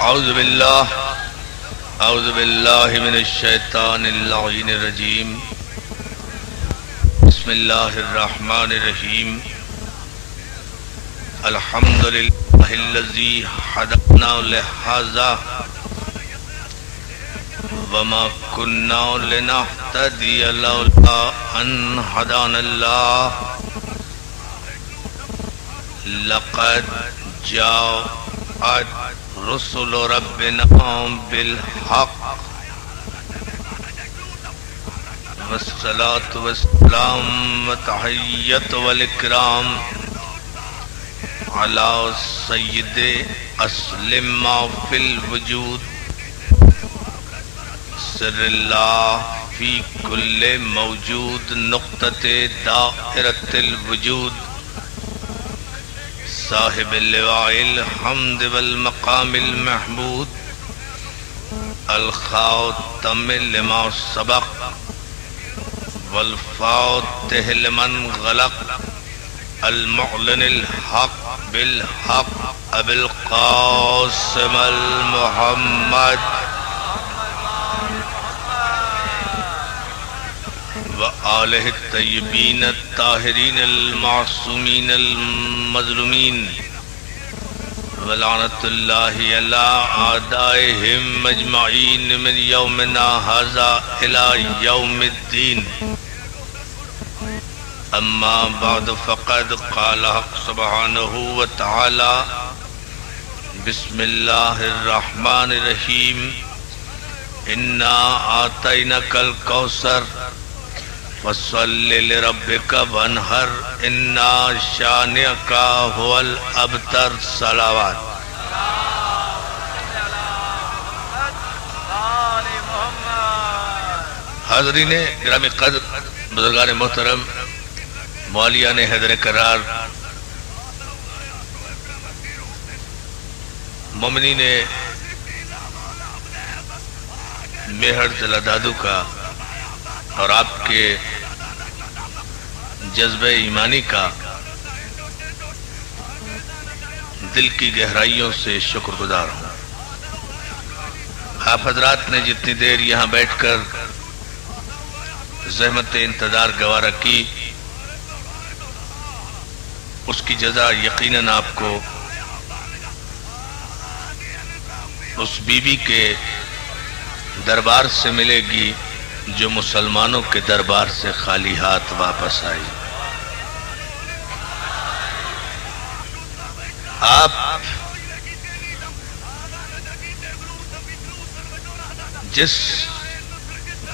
اعوذ باللہ من الشیطان اللعین الرجیم بسم اللہ الرحمن الرحیم الحمدللہ الذی ہدانا لہذا وما كنا لنهتدي لولا ان هدانا الله لقد جاءت رسل ربنا بالحق والصلاة والسلام والتحية والإكرام على سيد أسلم ما في الوجود سر الله في كل موجود نقطة دائرة الوجود صاحب اللواء الحمد والمقام المحمود الخاتم لما سبق والفاتح لمن غلق المعلن الحق بالحق ابو القاسم المحمد وآلہ الطیبین الطاہرین المعصومین المظلومین ولعنت اللہ علی اعدائہم مجمعین من یومنا ھذا الی یوم الدین اما بعد فقد قال حق سبحانہ وتعالی بسم اللہ الرحمن الرحیم انا آتیناک الکوثر فصل لربک وانحر انا شانئک هو الابتر صلوات حاضرین گرامی قدر بزرگان محترم مولیان حیدر کرار مومنین میہر ضلع دادو کا اور آپ کے جذبہ ایمانی کا دل کی گہرائیوں سے شکر گزار ہوں۔ آپ حضرات نے جتنی دیر یہاں بیٹھ کر زحمت انتظار گوارا کی اس کی جزا یقیناً آپ کو اس بی بی کے دربار سے ملے گی جو مسلمانوں کے دربار سے خالی ہاتھ واپس آئی۔ آپ جس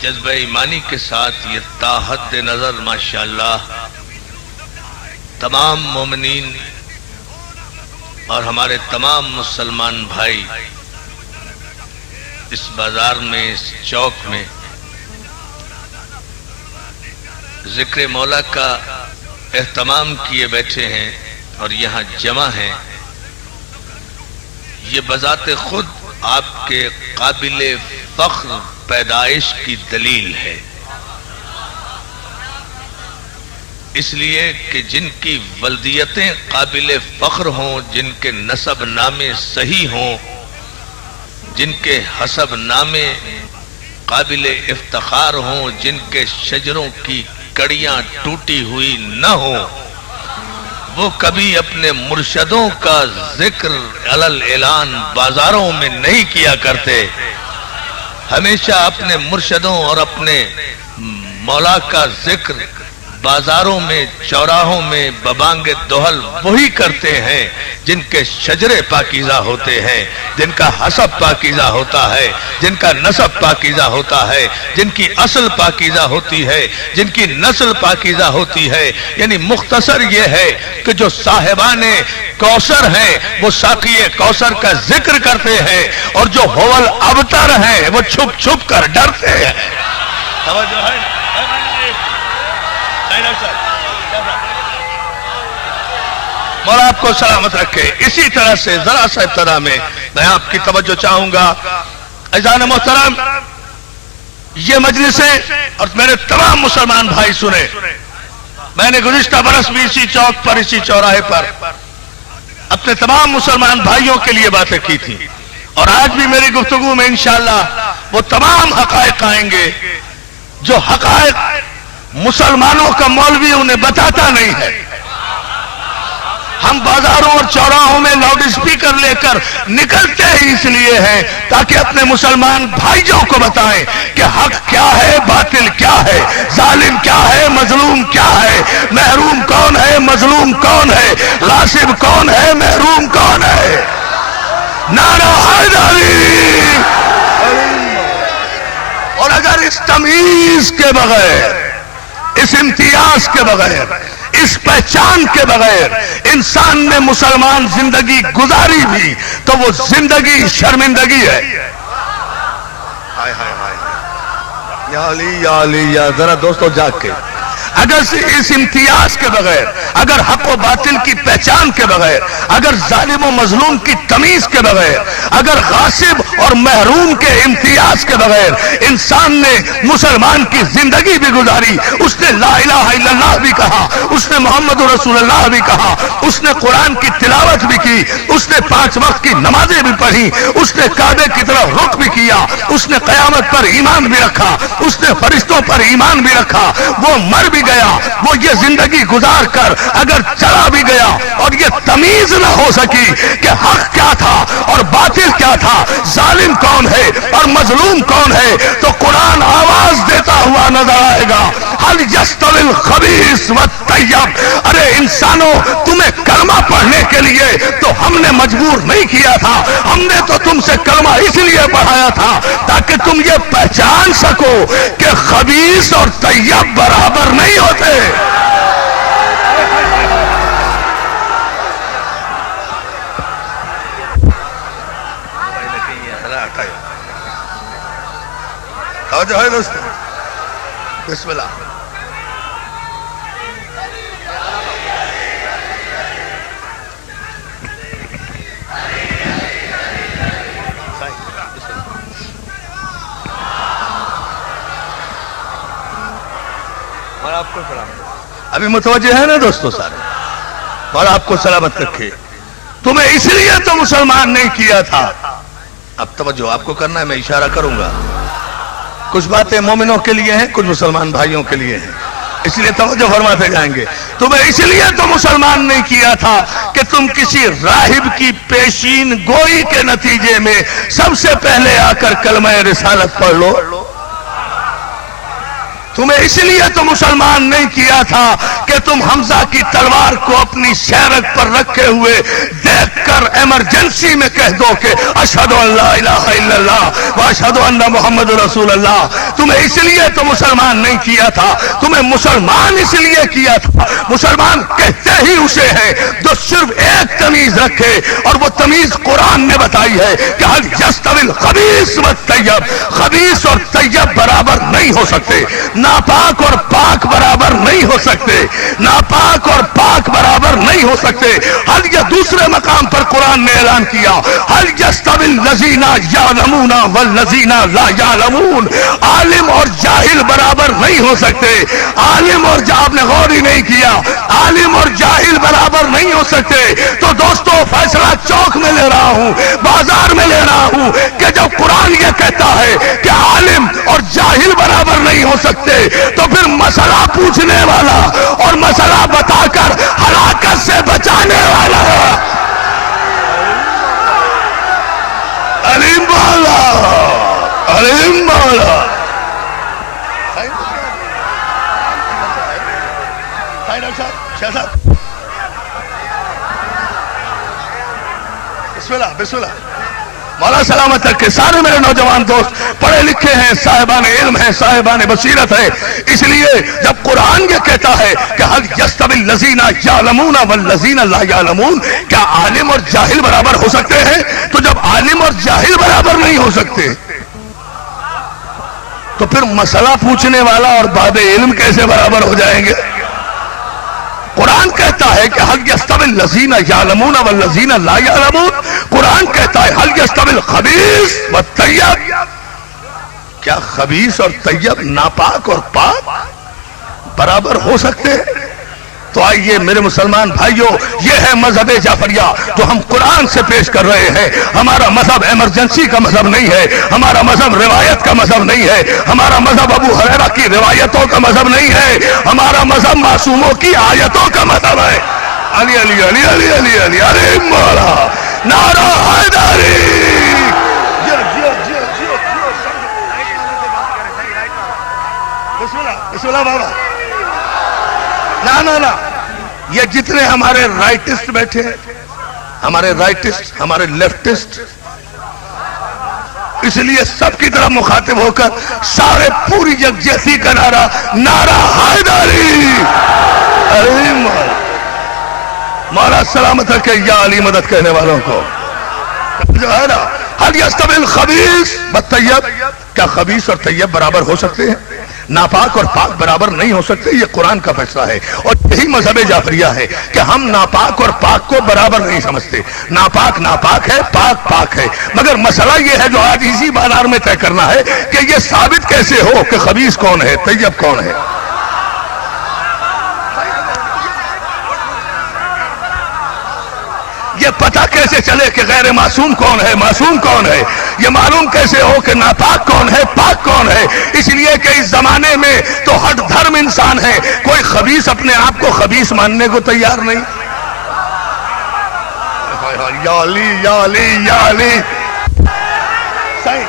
جذبہ ایمانی کے ساتھ یہ تا حد نظر ماشاءاللہ تمام مومنین اور ہمارے تمام مسلمان بھائی اس بازار میں اس چوک میں ذکر مولا کا اہتمام کیے بیٹھے ہیں اور یہاں جمع ہیں، یہ بذات خود آپ کے قابل فخر پیدائش کی دلیل ہے، اس لیے کہ جن کی ولدیتیں قابل فخر ہوں، جن کے نسب نامے صحیح ہوں، جن کے حسب نامے قابل افتخار ہوں، جن کے شجروں کی کڑیاں ٹوٹی ہوئی نہ ہوں، وہ کبھی اپنے مرشدوں کا ذکر علل اعلان بازاروں میں نہیں کیا کرتے، ہمیشہ اپنے مرشدوں اور اپنے مولا کا ذکر بازاروں میں چوراہوں میں ببانگ دہل وہی کرتے ہیں جن کے شجرے پاکیزہ ہوتے ہیں، جن کا حسب پاکیزہ ہوتا ہے، جن کا نسب پاکیزہ ہوتا ہے، جن کی اصل پاکیزہ ہوتی ہے، جن کی نسل پاکیزہ ہوتی ہے۔ یعنی مختصر یہ ہے کہ جو صاحبان کوثر ہیں وہ ساقی کوثر کا ذکر کرتے ہیں، اور جو حول ابتر ہیں وہ چھپ چھپ کر ڈرتے ہیں۔ توجہ ہے مولا آپ کو سلامت رکھے۔ اسی طرح سے ذرا سا ابتدا میں آپ کی توجہ چاہوں گا عزیزان محترم، یہ مجلسیں اور میرے تمام مسلمان بھائی سنے، میں نے گزشتہ برس بھی اسی چوک پر اسی چوراہے پر اپنے تمام مسلمان بھائیوں کے لیے باتیں کی تھی، اور آج بھی میری گفتگو میں انشاءاللہ وہ تمام حقائق آئیں گے جو حقائق مسلمانوں کا مولوی انہیں بتاتا نہیں ہے۔ ہم بازاروں اور چوراہوں میں لاؤڈ اسپیکر لے کر نکلتے ہی اس لیے ہیں تاکہ اپنے مسلمان بھائیوں کو بتائیں کہ حق کیا ہے، باطل کیا ہے، ظالم کیا ہے، مظلوم کیا ہے، محروم کون ہے، مظلوم کون ہے، غاصب کون ہے، محروم کون ہے۔ نعرہ حیدری۔ اور اگر اس تمیز کے بغیر، اس امتیاز کے بغیر، اس پہچان کے بغیر انسان نے مسلمان زندگی گزاری بھی تو وہ زندگی شرمندگی ہے۔ یا علی یا علی یا، ذرا دوستو جاگ کے، اگر اس امتیاز کے بغیر، اگر حق و باطل کی پہچان کے بغیر، اگر ظالم و مظلوم کی تمیز کے بغیر، اگر غاصب اور محروم کے امتیاز کے بغیر انسان نے مسلمان کی زندگی بھی گزاری، اس نے لا الہ الا اللہ بھی کہا، اس نے محمد رسول اللہ بھی کہا، اس نے قرآن کی تلاوت بھی کی، اس نے 5 وقت کی نمازیں بھی پڑھی، اس نے کعبے کی طرف رخ بھی کیا، اس نے قیامت پر ایمان بھی رکھا، اس نے فرشتوں پر ایمان بھی رکھا، وہ مر بھی گیا، وہ یہ زندگی گزار کر اگر چلا بھی گیا اور یہ تمیز نہ ہو سکی کہ حق کیا تھا اور باطل کیا تھا، ظالم کون ہے اور مظلوم کون ہے، تو قرآن آواز دیتا ہوا نظر آئے گا، هل يستوي الخبيث والطيب۔ ارے انسانوں، تمہیں کلمہ پڑھنے کے لیے تو ہم نے مجبور نہیں کیا تھا، ہم نے تو تم سے کلمہ اس لیے پڑھایا تھا تاکہ تم یہ پہچان سکو کہ خبیث اور طیب برابر نہیں ہوتے۔ توجہ ہے دوستو، بسم اللہ۔ آپ کو سلام، ابھی متوجہ ہے نا دوستو سارے، اور آپ کو سلامت رکھے۔ تمہیں اس لیے تو مسلمان نہیں کیا تھا، اب توجہ آپ کو کرنا ہے، میں اشارہ کروں گا، کچھ باتیں مومنوں کے لیے ہیں، کچھ مسلمان بھائیوں کے لیے ہیں، اس لیے توجہ فرماتے جائیں گے۔ تمہیں اس لیے تو مسلمان نہیں کیا تھا کہ تم کسی راہب کی پیشین گوئی کے نتیجے میں سب سے پہلے آ کر کلمہ رسالت پڑھ لو۔ تمہیں اس لیے تو مسلمان نہیں کیا تھا کہ تم حمزہ کی تلوار کو اپنی شیرت پر رکھے ہوئے دیکھ کر ایمرجنسی میں کہہ دو کہ اشہد ان لا الہ الا اللہ واشہد ان محمد رسول اللہ۔ تمہیں اس لیے تو مسلمان نہیں کیا تھا، تمہیں مسلمان اس لیے کیا تھا، مسلمان کہتے ہی اسے ہیں جو صرف ایک تمیز رکھے، اور وہ تمیز قرآن نے بتائی ہے کہ هل يستوي الخبيث والطيب۔ خبیث اور طیب برابر نہیں ہو سکتے، ناپاک اور پاک برابر نہیں ہو سکتے، ناپاک اور پاک برابر نہیں ہو سکتے۔ حل یہ دوسرے مقام پر قرآن نے اعلان کیا، حل يستوي الذين يعلمون والذين لا يعلمون۔ عالم اور جاہل برابر نہیں ہو سکتے، عالم اور آپ نے غور ہی نہیں کیا، عالم اور جاہل برابر نہیں ہو سکتے۔ تو دوستو، فیصلہ چوک میں لے رہا ہوں، بازار میں لے رہا ہوں کہ جب قرآن یہ کہتا ہے کہ عالم اور جاہل برابر نہیں ہو سکتے، تو پھر مسئلہ پوچھنے والا اور مسئلہ بتا کر ہلاکت سے بچانے والا علیم مولا، علیم مولا۔ بسم اللہ بسم اللہ، مولا سلامت رکھے۔ سارے میرے نوجوان دوست پڑھے لکھے ہیں، صاحبان علم ہیں، صاحبان بصیرت ہے، اس لیے جب قرآن یہ کہتا ہے کہ هل يستوي الذين يعلمون والذين لا يعلمون، کیا عالم اور جاہل برابر ہو سکتے ہیں؟ تو جب عالم اور جاہل برابر نہیں ہو سکتے تو پھر مسئلہ پوچھنے والا اور باب علم کیسے برابر ہو جائیں گے؟ قرآن کہتا ہے کہ هل يستوي الذين يعلمون والذين لا يعلمون۔ قرآن کہتا ہے هل يستوي الخبيث والطيب۔ کیا خبیث اور طیب، ناپاک اور پاک برابر ہو سکتے ہیں؟ تو آئیے میرے مسلمان بھائیوں، یہ ہے مذہب جعفریہ جو ہم قرآن سے پیش کر رہے ہیں۔ ہمارا مذہب ایمرجنسی کا مذہب نہیں ہے، ہمارا مذہب روایت کا مذہب نہیں ہے، ہمارا مذہب ابو ہریرہ کی روایتوں کا مذہب نہیں ہے، ہمارا مذہب معصوموں کی آیتوں کا مذہب ہے۔ علی علی علی علی علی علی علی مولا، نعرہ حیدری۔ بسم اللہ بابا۔ نا یہ جتنے ہمارے رائٹسٹ بیٹھے ہیں، ہمارے رائٹسٹ، ہمارے لیفٹسٹ، اس لیے سب کی طرف مخاطب ہو کر سارے پوری یکجہتی کا نعرہ، نعرہ حیدری۔ ارے مولا سلامت رکھے یا علی مدد کہنے والوں کو۔ جو ہے نا، حل یستوی الخبیث والطیب، کیا خبیث اور طیب برابر ہو سکتے ہیں؟ ناپاک اور پاک برابر نہیں ہو سکتے، یہ قرآن کا فیصلہ ہے، اور یہی مذہب جعفریہ ہے کہ ہم ناپاک اور پاک کو برابر نہیں سمجھتے۔ ناپاک ناپاک ہے، پاک پاک ہے، مگر مسئلہ یہ ہے جو آج اسی بازار میں طے کرنا ہے کہ یہ ثابت کیسے ہو کہ خبیث کون ہے، طیب کون ہے۔ یہ پتہ کیسے چلے کہ غیر معصوم کون ہے، معصوم کون ہے؟ یہ معلوم کیسے ہو کہ ناپاک کون ہے، پاک کون ہے؟ اس لیے کہ اس زمانے میں تو ہر دھرم انسان ہے، کوئی خبیث اپنے آپ کو خبیث ماننے کو تیار نہیں۔ یا علی یا علی یا علی۔ صحیح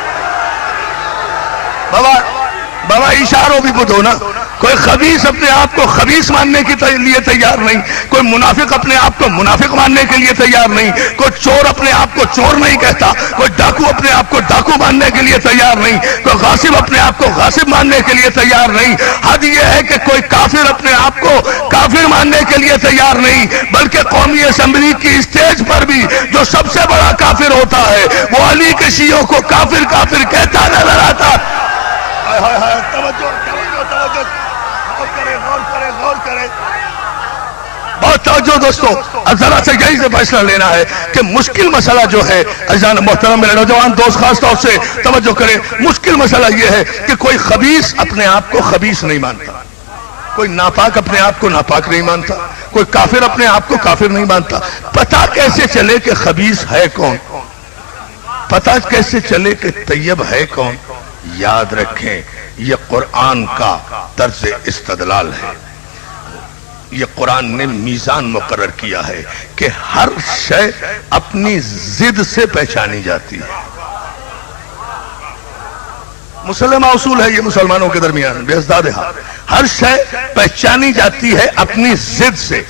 بابا اشاروں بھی بدھو نا، کوئی خبیث اپنے آپ کو خبیث ماننے کے لیے تیار نہیں، کوئی منافق اپنے آپ کو منافق ماننے کے لیے تیار نہیں، کوئی چور اپنے آپ کو چور نہیں کہتا، کوئی ڈاکو اپنے آپ کو ڈاکو ماننے کے لیے تیار نہیں، کوئی غاصب اپنے آپ کو غاصب ماننے کے لیے تیار نہیں۔ حد یہ ہے کہ کوئی کافر اپنے آپ کو کافر ماننے کے لیے تیار نہیں، بلکہ قومی اسمبلی کی اسٹیج پر بھی جو سب سے بڑا کافر ہوتا ہے وہ علی کے شیعوں کو کافر کافر کہتا نظر آتا۔ بہت توجہ دوستو، ذرا سے یہی سے فیصلہ لینا ہے کہ مشکل مسئلہ جو ہے، عزیزان محترم میرے نوجوان دوست خاص طور سے توجہ کریں، مشکل مسئلہ یہ ہے کہ کوئی خبیث اپنے آپ کو خبیث نہیں مانتا، کوئی ناپاک اپنے آپ کو ناپاک نہیں مانتا، کوئی کافر اپنے آپ کو کافر نہیں مانتا۔ پتہ کیسے چلے کہ خبیث ہے کون؟ پتہ کیسے چلے کہ طیب ہے کون؟ یاد رکھیں، یہ قرآن کا طرز استدلال ہے، یہ قرآن نے میزان مقرر کیا ہے کہ ہر شے اپنی ضد سے پہچانی جاتی ہے۔ مسلمہ اصول ہے یہ مسلمانوں کے درمیان بے ازداد ہر شے پہچانی جاتی ہے اپنی ضد سے۔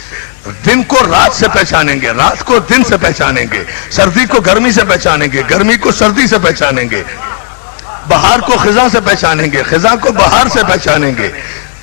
دن کو رات سے پہچانیں گے، رات کو دن سے پہچانیں گے، سردی کو گرمی سے پہچانیں گے، گرمی کو سردی سے پہچانیں گے، بہار کو خزاں سے پہچانیں گے، خزاں کو بہار سے پہچانیں گے۔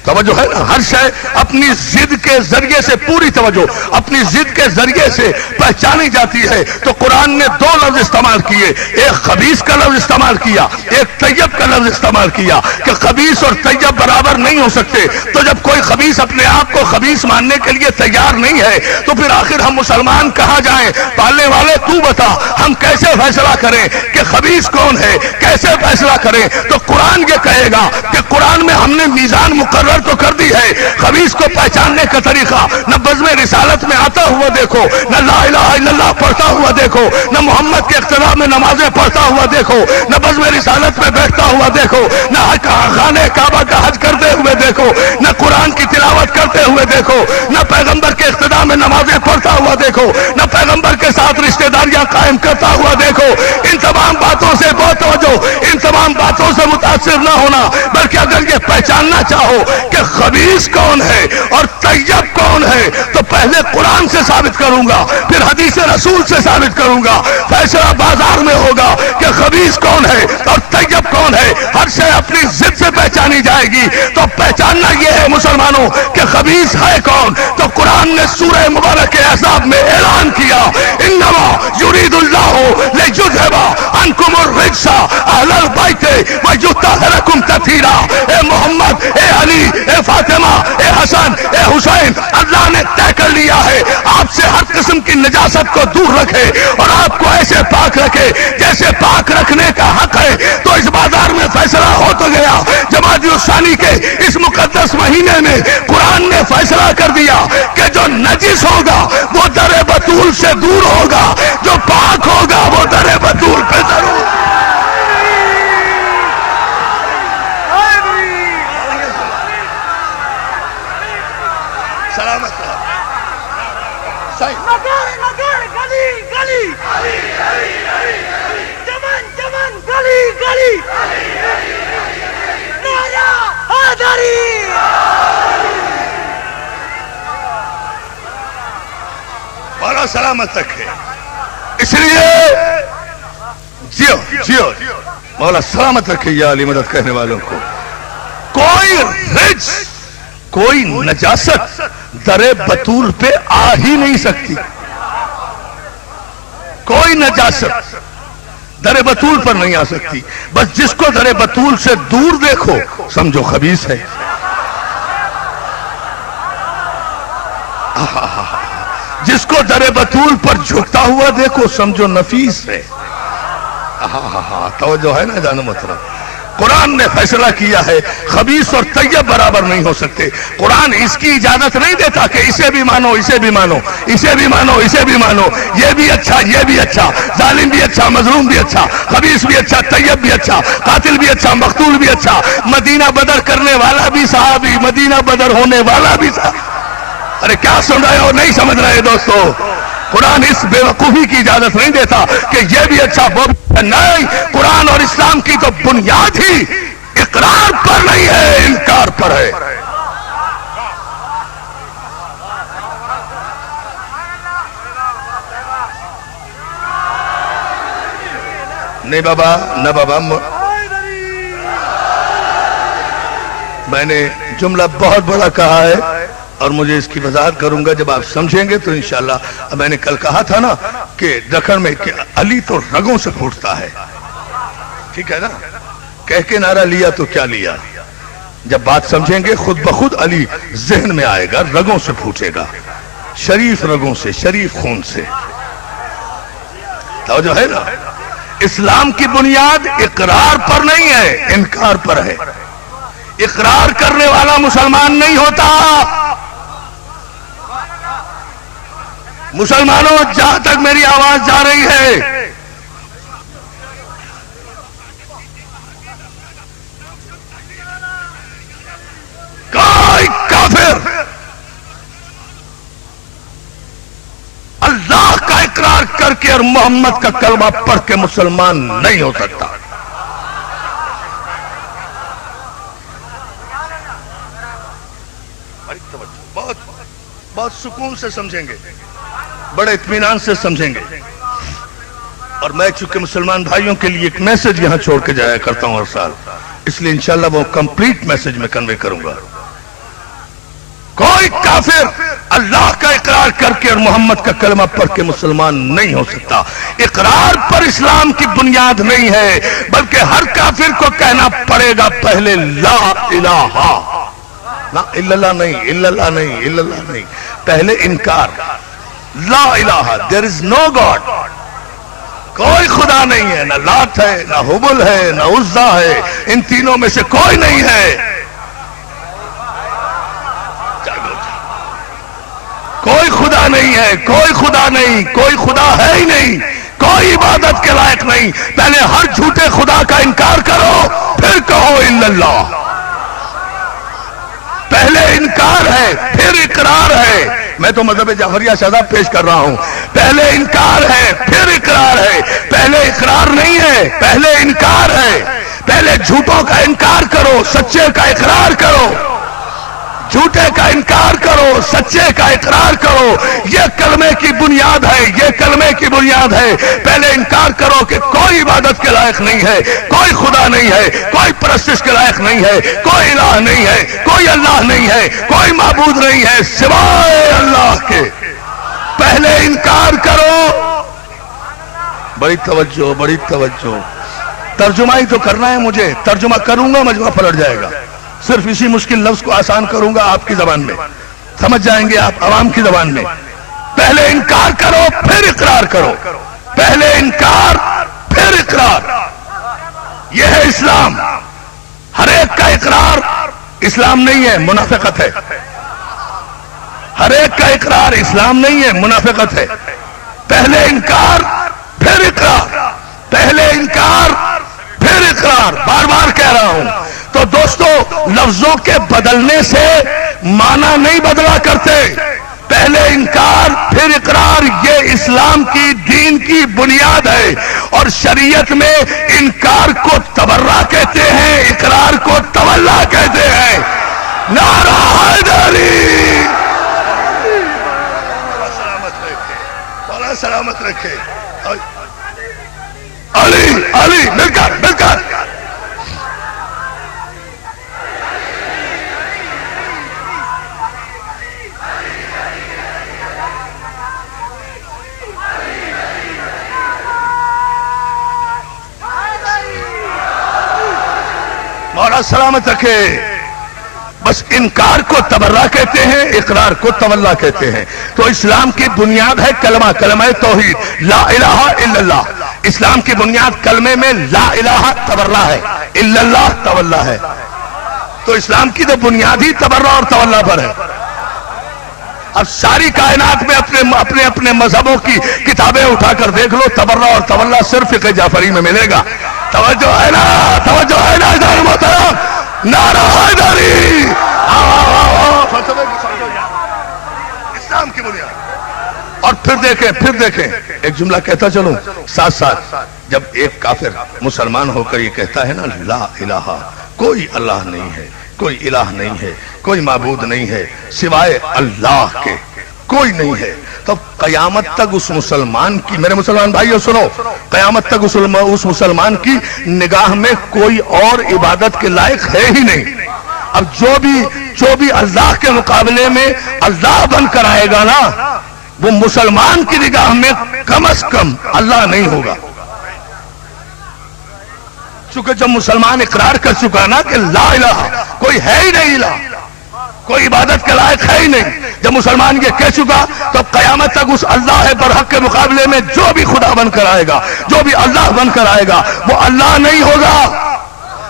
توجہ ہے نا، ہر شے اپنی ضد کے ذریعے سے، پوری توجہ، اپنی ضد کے ذریعے سے پہچانی جاتی ہے۔ تو قرآن نے دو لفظ استعمال کیے، ایک خبیث کا لفظ استعمال کیا، ایک طیب کا لفظ استعمال کیا کہ خبیث اور طیب برابر نہیں ہو سکتے۔ تو جب کوئی خبیث اپنے آپ کو خبیث ماننے کے لیے تیار نہیں ہے تو پھر آخر ہم مسلمان کہاں جائیں؟ پالنے والے تو بتا، ہم کیسے فیصلہ کریں کہ خبیث کون ہے؟ کیسے فیصلہ کریں؟ تو قرآن یہ کہے گا کہ قرآن میں ہم نے میزان مقرر تو کر دی ہے، خبیث کو پہچاننے کا طریقہ نہ بزم رسالت میں آتا ہوا دیکھو، نہ لا الہ الا اللہ پڑھتا ہوا دیکھو، نہ محمد کے اقتداء میں نمازیں پڑھتا ہوا دیکھو، نہ بزم رسالت میں بیٹھتا ہوا دیکھو، نہ خانہ کعبہ کا حج کرتے ہوئے دیکھو، نہ قرآن کی تلاوت کرتے ہوئے دیکھو، نہ پیغمبر کے اقتداء میں نمازیں پڑھتا ہوا دیکھو، نہ پیغمبر کے ساتھ رشتہ داریاں قائم کرتا ہوا دیکھو۔ ان تمام باتوں سے بہت توجہ، ان تمام باتوں سے متاثر نہ ہونا، بلکہ اگر یہ پہچاننا چاہو کہ خبیث کون ہے اور طیب کون ہے تو پہلے قرآن سے ثابت کروں گا، پھر حدیث رسول سے ثابت کروں گا۔ فیصلہ بازار میں ہوگا کہ خبیث کون ہے اور طیب کون ہے، ہر شے اپنی ضد سے پہچانی جائے گی۔ تو پہچاننا یہ ہے مسلمانوں کہ خبیث ہے کون، تو قرآن نے سورہ مبارک احزاب میں اعلان کیا، انما یرید اللہ لیذھب عنکم الرجس اہل البیت ویطہرکم تطہیرا۔ اے محمد، اے علی، اے فاطمہ، اے حسن، اے حسین، اللہ نے طے کر لیا ہے آپ سے ہر قسم کی نجاست کو دور رکھے اور آپ کو ایسے پاک رکھے جیسے پاک رکھنے کا حق ہے۔ تو اس بازار میں فیصلہ ہو تو گیا، جمادی الثانی کے اس مقدس مہینے میں قرآن نے نے فیصلہ کر دیا کہ جو نجس ہوگا وہ در بطول سے دور ہوگا، جو پاک ہوگا وہ در بطول پہ ضرور۔ سلامت رہو۔ صحیح۔ بڑا سلامت رکھے، اس لیے جیو جیو مولا سلامت رکھے یا علی مدد کہنے والوں کو۔ کوئی رجس، کوئی نجاست در بطول پہ آ ہی نہیں سکتی، کوئی نجاست در بطول پر نہیں آ سکتی۔ بس جس کو در بطول سے دور دیکھو سمجھو خبیث ہے، جس کو در بطول پر جھکتا ہوا دیکھو سمجھو نفیس ہے۔ توجہ ہے نا جان محترم؟ قرآن نے فیصلہ کیا ہے خبیث اور طیب برابر نہیں ہو سکتے۔ قرآن اس کی اجازت نہیں دیتا کہ اسے بھی مانو، اسے بھی مانو، اسے بھی مانو، اسے بھی مانو، یہ بھی اچھا، یہ بھی اچھا، ظالم بھی اچھا، مظلوم بھی اچھا، خبیث بھی اچھا، طیب بھی اچھا، قاتل بھی اچھا، مقتول بھی اچھا، مدینہ بدر کرنے والا بھی صحابی، مدینہ بدر ہونے والا بھی صحابی۔ ارے کیا سن رہے ہو؟ نہیں سمجھ رہے دوستو؟ قرآن اس بے وقوفی کی اجازت نہیں دیتا کہ یہ بھی اچھا وہ بھی اچھا۔ نہیں، قرآن اور اسلام کی تو بنیاد ہی اقرار پر نہیں ہے، انکار پر ہے۔ نہیں بابا، نہ بابا، میں نے جملہ بہت بڑا کہا ہے اور مجھے اس کی وضاحت کروں گا جب آپ سمجھیں گے تو انشاءاللہ۔ میں نے کل کہا تھا نا کہ دکن میں کہ علی تو رگوں سے پھوٹتا ہے، ٹھیک ہے نا؟ کہہ کے نعرہ لیا تو کیا لیا؟ جب بات سمجھیں گے خود بخود علی ذہن میں آئے گا، رگوں سے پھوٹے گا، شریف رگوں سے، شریف خون سے۔ توجہ ہے نا؟ اسلام کی بنیاد اقرار پر نہیں ہے، انکار پر ہے۔ اقرار کرنے والا مسلمان نہیں ہوتا۔ مسلمانوں جہاں تک میری آواز جا رہی ہے، کوئی کافر اللہ کا اقرار کر کے اور محمد کا کلمہ پڑھ کے مسلمان نہیں ہو سکتا۔ بہت سکون سے سمجھیں گے، بڑے اطمینان سے سمجھیں گے۔ اور میں چونکہ مسلمان بھائیوں کے لیے ایک میسج یہاں چھوڑ کے جایا کرتا ہوں ہر سال، اس لیے انشاءاللہ وہ کمپلیٹ میسج میں کنوے کروں گا۔ کوئی کافر اللہ کا اقرار کر کے اور محمد کا کلمہ پڑھ کے مسلمان نہیں ہو سکتا۔ اقرار پر اسلام کی بنیاد نہیں ہے، بلکہ ہر کافر کو کہنا پڑے گا پہلے لا الہ، لا الا اللہ نہیں، الا اللہ نہیں، الا اللہ نہیں، پہلے انکار، لا الہ، there is no God، کوئی خدا نہیں ہے، نہ لات ہے، نہ حبل ہے، نہ عزا ہے، ان تینوں میں سے کوئی نہیں ہے۔ کوئی خدا نہیں ہے، کوئی خدا نہیں، کوئی خدا ہے ہی نہیں، کوئی عبادت کے لائق نہیں۔ پہلے ہر جھوٹے خدا کا انکار کرو، پھر کہو الا اللہ۔ پہلے انکار ہے، پھر اقرار ہے۔ میں تو مذہب جعفریہ شذاب پیش کر رہا ہوں۔ پہلے انکار ہے، پھر اقرار ہے۔ پہلے اقرار نہیں ہے، پہلے انکار ہے۔ پہلے جھوٹوں کا انکار کرو، سچے کا اقرار کرو۔ جھوٹے کا انکار کرو، سچے کا اقرار کرو۔ یہ کلمے کی بنیاد ہے، یہ کلمے کی بنیاد ہے۔ پہلے انکار کرو کہ کوئی عبادت کے لائق نہیں ہے، کوئی خدا نہیں ہے، کوئی پرستش کے لائق نہیں ہے، کوئی الہ نہیں ہے، کوئی اللہ نہیں ہے، کوئی معبود نہیں ہے سوائے اللہ کے۔ پہلے انکار کرو۔ بڑی توجہ، بڑی توجہ۔ ترجمہ ہی تو کرنا ہے مجھے، ترجمہ کروں گا مجمع پلٹ جائے گا۔ صرف اسی مشکل لفظ کو آسان کروں گا آپ کی زبان میں، سمجھ جائیں گے آپ عوام کی زبان میں۔ پہلے انکار کرو، پھر اقرار کرو۔ پہلے انکار، پھر اقرار، یہ ہے اسلام۔ ہر ایک کا اقرار اسلام نہیں ہے، منافقت ہے۔ ہر ایک کا اقرار اسلام نہیں ہے، منافقت ہے. پہلے انکار پھر اقرار، پہلے انکار پھر اقرار، بار بار کہہ رہا ہوں. تو دوستو لفظوں کے بدلنے سے معنی نہیں بدلا کرتے. پہلے انکار پھر اقرار، یہ اسلام کی دین کی بنیاد ہے. اور شریعت میں انکار کو تبرہ کہتے ہیں، اقرار کو تولا کہتے ہیں. نعرہ حیدری، سلامت رکھے، مولا سلامت رکھے. علی علی مل کر مل کر. مولا سلامت رکھے. بس انکار کو تبرہ کہتے ہیں، اقرار کو تولا کہتے ہیں. تو اسلام کی بنیاد ہے کلمہ، کلمہ توحید، لا الہ الا اللہ. اسلام کی بنیاد کلمے میں لا الہ تبرہ ہے، الا اللہ تولا ہے. تو اسلام کی تو بنیاد ہی تبرہ اور تولا پر ہے. اب ساری کائنات میں اپنے اپنے مذہبوں کی کتابیں اٹھا کر دیکھ لو، تبرہ اور تولا صرف فقہ جعفری میں ملے گا. توجہ ہے نا، توجہ ہے نا ادھر محترم. نعرہ حیدری، اسلام کی بنیاد. اور پھر دیکھیں ایک جملہ کہتا چلوں ساتھ ساتھ. جب ایک کافر مسلمان ہو کر یہ کہتا ہے نا لا الہ، کوئی اللہ نہیں ہے، کوئی الہ نہیں ہے، کوئی معبود نہیں ہے سوائے اللہ کے، کوئی نہیں ہے. تو قیامت تک اس مسلمان کی، میرے مسلمان بھائیو سنو، قیامت تک اس مسلمان کی نگاہ میں کوئی اور عبادت کے لائق ہے ہی نہیں. اب جو بھی اللہ کے مقابلے میں اللہ بن کر آئے گا نا، وہ مسلمان کی نگاہ میں کم از کم اللہ نہیں ہوگا. چونکہ جب مسلمان اقرار کر چکا نا کہ لا الہ، کوئی ہے ہی نہیں الہ، کوئی عبادت کے لائق ہے ہی نہیں، جب مسلمان یہ کہہ چکا تو قیامت تک اس اللہ برحق کے مقابلے میں جو بھی خدا بن کر آئے گا، جو بھی اللہ بن کر آئے گا، وہ اللہ نہیں ہوگا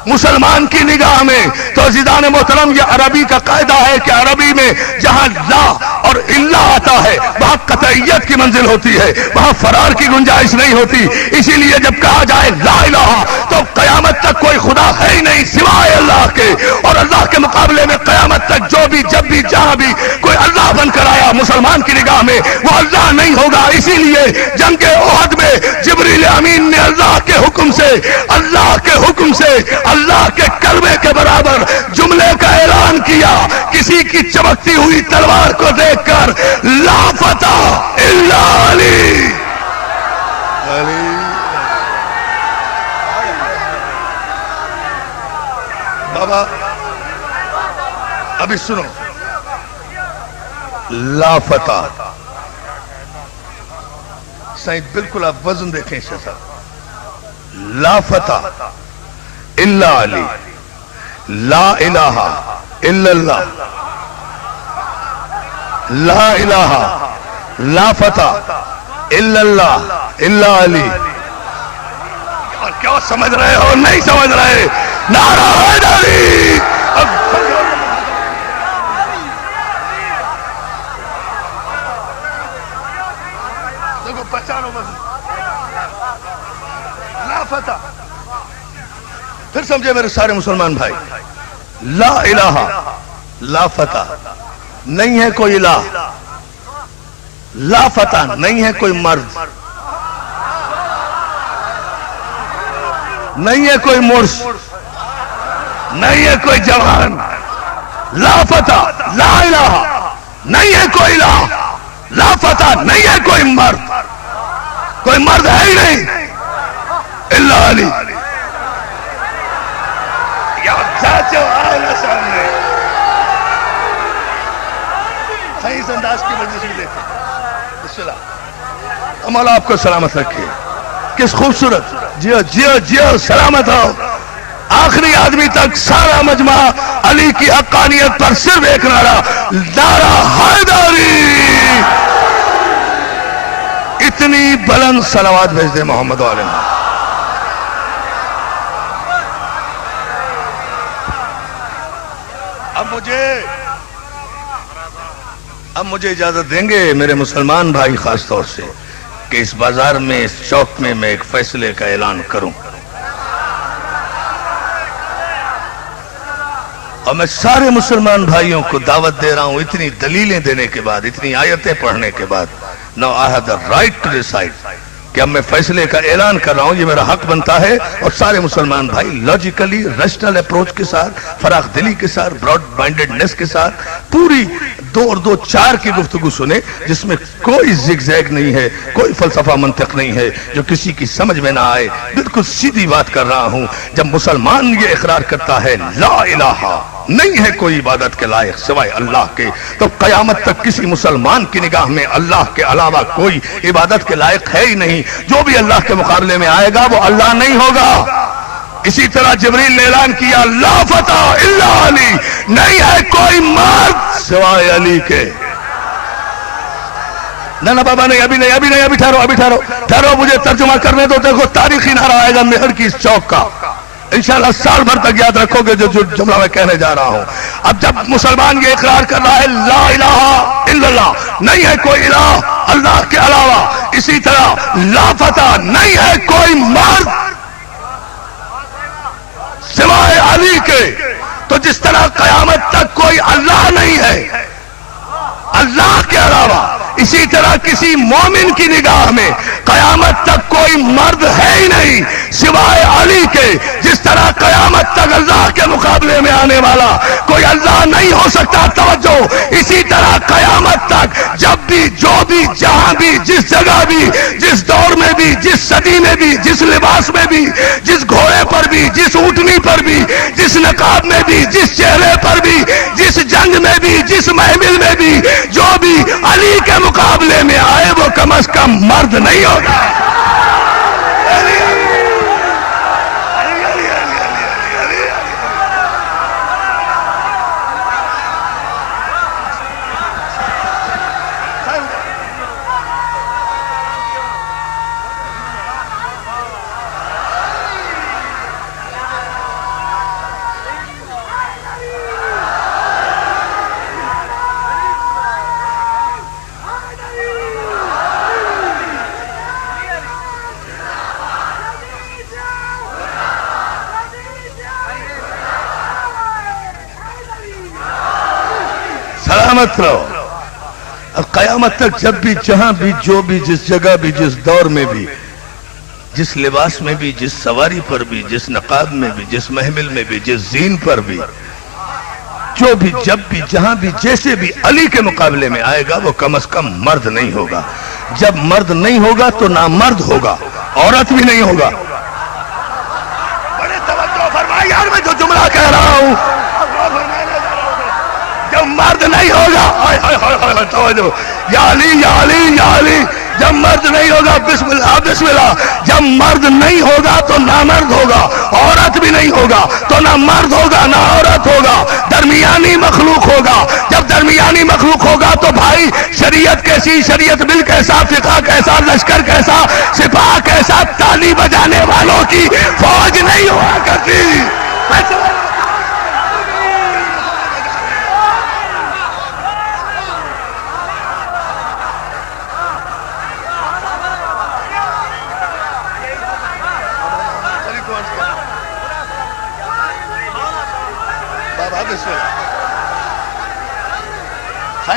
مسلمان کی نگاہ میں. تو عزیزان محترم، یہ عربی کا قاعدہ ہے کہ عربی میں جہاں لا اور الا آتا ہے وہاں قطعیت کی منزل ہوتی ہے، وہاں فرار کی گنجائش نہیں ہوتی. اسی لیے جب کہا جائے لا الہ تو قیامت تک کوئی خدا ہے ہی نہیں سوائے اللہ کے. اور اللہ کے مقابلے میں قیامت تک جو بھی جب بھی جہاں بھی کوئی اللہ بن کر آیا مسلمان کی نگاہ میں وہ اللہ نہیں ہوگا. اسی لیے جنگ احد میں جبریل امین نے اللہ کے حکم سے اللہ کے کلمے کے برابر جملے کا اعلان کیا. کسی کی چمکتی ہوئی تلوار کو دیکھ کر لا فتح الا علی. بابا ابھی سنو، لا فتح صحیح بالکل. آپ وزن دیکھیں اس سے، لا فتح الا علی، لا الہ الا اللہ، لا الہ لا فتح الا اللہ الا علی. اور کیا سمجھ رہے ہو؟ نہیں سمجھ رہے. نعرہ حیدری. دیکھو پہچانو بس، لا فتح. پھر سمجھے میرے سارے مسلمان بھائی، لا الہ لا فتح نہیں ہے کوئی الہ، لا فتح نہیں ہے کوئی مرد، نہیں ہے کوئی مرس، نہیں ہے کوئی جوان. لا فتح لا الہ نہیں ہے کوئی الہ، لا فتح نہیں ہے کوئی مرد، کوئی مرد ہے ہی نہیں الا علی. چاچو آئے نا سامنے، صحیح اس انداز کی وجہ سے دیکھیں. مولا آپ کو سلامت رکھے. کس خوبصورت، جیو جیو جیو سلامت ہو. آخری آدمی تک سارا مجمع علی کی حقانیت پر صرف ایک نعرہ، نعرہ حیدری. اتنی بلند صلوات بھیج دے محمد والے. اب مجھے اب مجھے اجازت دیں گے میرے مسلمان بھائی خاص طور سے کہ اس بازار میں اس چوک میں ایک فیصلے کا اعلان کروں، اور میں سارے مسلمان بھائیوں کو دعوت دے رہا ہوں اتنی دلیلیں دینے کے بعد، اتنی آیتیں پڑھنے کے بعد، now I have the right to decide کہ اب میں فیصلے کا اعلان کر رہا ہوں، یہ میرا حق بنتا ہے، اور سارے مسلمان بھائی لاجیکلی ریشنل اپروچ کے ساتھ، فراخ دلی کے ساتھ، براڈ مائنڈڈنس کے ساتھ پوری 2 اور 2 4 کی گفتگو سنیں، جس میں کوئی زگ زیگ نہیں ہے، کوئی فلسفہ منطق نہیں ہے جو کسی کی سمجھ میں نہ آئے، بالکل سیدھی بات کر رہا ہوں۔ جب مسلمان یہ اقرار کرتا ہے لا الہ، نہیں ہے کوئی عبادت کے لائق سوائے اللہ کے، تو قیامت تک کسی مسلمان کی نگاہ میں اللہ کے علاوہ کوئی عبادت کے لائق ہے ہی نہیں۔ جو بھی اللہ کے مقابلے میں آئے گا وہ اللہ نہیں ہوگا۔ اسی طرح جبریل نے اعلان کیا لا فتح الا علی، نہیں ہے کوئی مرد سوائے علی کے۔ نہ بابا نہیں، ابھی نہیں، ابھی ٹھہرو، مجھے ترجمہ کرنے دو۔ دیکھو تاریخی نعرہ آئے گا مہر کی اس چوک کا، انشاءاللہ سال بھر تک یاد رکھو گے جو جملہ میں کہنے جا رہا ہوں۔ اب جب مسلمان یہ اقرار کر رہا ہے لا الہ الا اللہ، نہیں ہے کوئی الہ اللہ کے علاوہ، اسی طرح لا فتح، نہیں ہے کوئی مرد سوائے علی کے، تو جس طرح قیامت تک کوئی اللہ نہیں ہے اللہ کے علاوہ، اسی طرح کسی مومن کی نگاہ میں قیامت تک کوئی مرد ہے ہی نہیں سوائے علی کے۔ جس طرح قیامت تک اللہ کے مقابلے میں آنے والا کوئی اللہ نہیں ہو سکتا، توجہ، اسی طرح قیامت تک جب بھی، جو بھی، جہاں بھی، جس جگہ بھی، جس دور میں بھی، جس صدی میں بھی، جس لباس میں بھی، جس گھوڑے پر بھی، جس اونٹنی پر بھی، جس نقاب میں بھی، جس چہرے پر بھی، جس جنگ میں بھی، جس محمل میں بھی، جو بھی علی کے مقابلے میں آئے وہ کم از کم مرد نہیں ہوگا۔ سلامت رہو۔ اب قیامت تک جب بھی، جہاں بھی، جو بھی، جس جگہ بھی، جس دور میں بھی، جس لباس میں بھی، جس سواری پر بھی، جس نقاب میں بھی، جس محمل میں بھی، جس زین پر بھی، جو بھی، جب بھی، جہاں بھی، جیسے بھی علی کے مقابلے میں آئے گا وہ کم از کم مرد نہیں ہوگا۔ جب مرد نہیں ہوگا تو نامرد ہوگا، عورت بھی نہیں ہوگا۔ بڑے توجہ فرمائے یار، میں جو جملہ کہہ رہا ہوں، جب مرد نہیں ہوگا، توجہ، یا علی یا علی یا علی، جب مرد نہیں ہوگا، بسم اللہ بسم اللہ، جب مرد نہیں ہوگا تو نامرد ہوگا، عورت بھی نہیں ہوگا تو نہ مرد ہوگا نہ عورت ہوگا، درمیانی مخلوق ہوگا۔ جب درمیانی مخلوق ہوگا تو بھائی شریعت کیسی، شریعت بل کیسا، فقہ کیسا، لشکر کیسا، سپاہ کیسا، تالی بجانے والوں کی فوج نہیں ہوا کرتی۔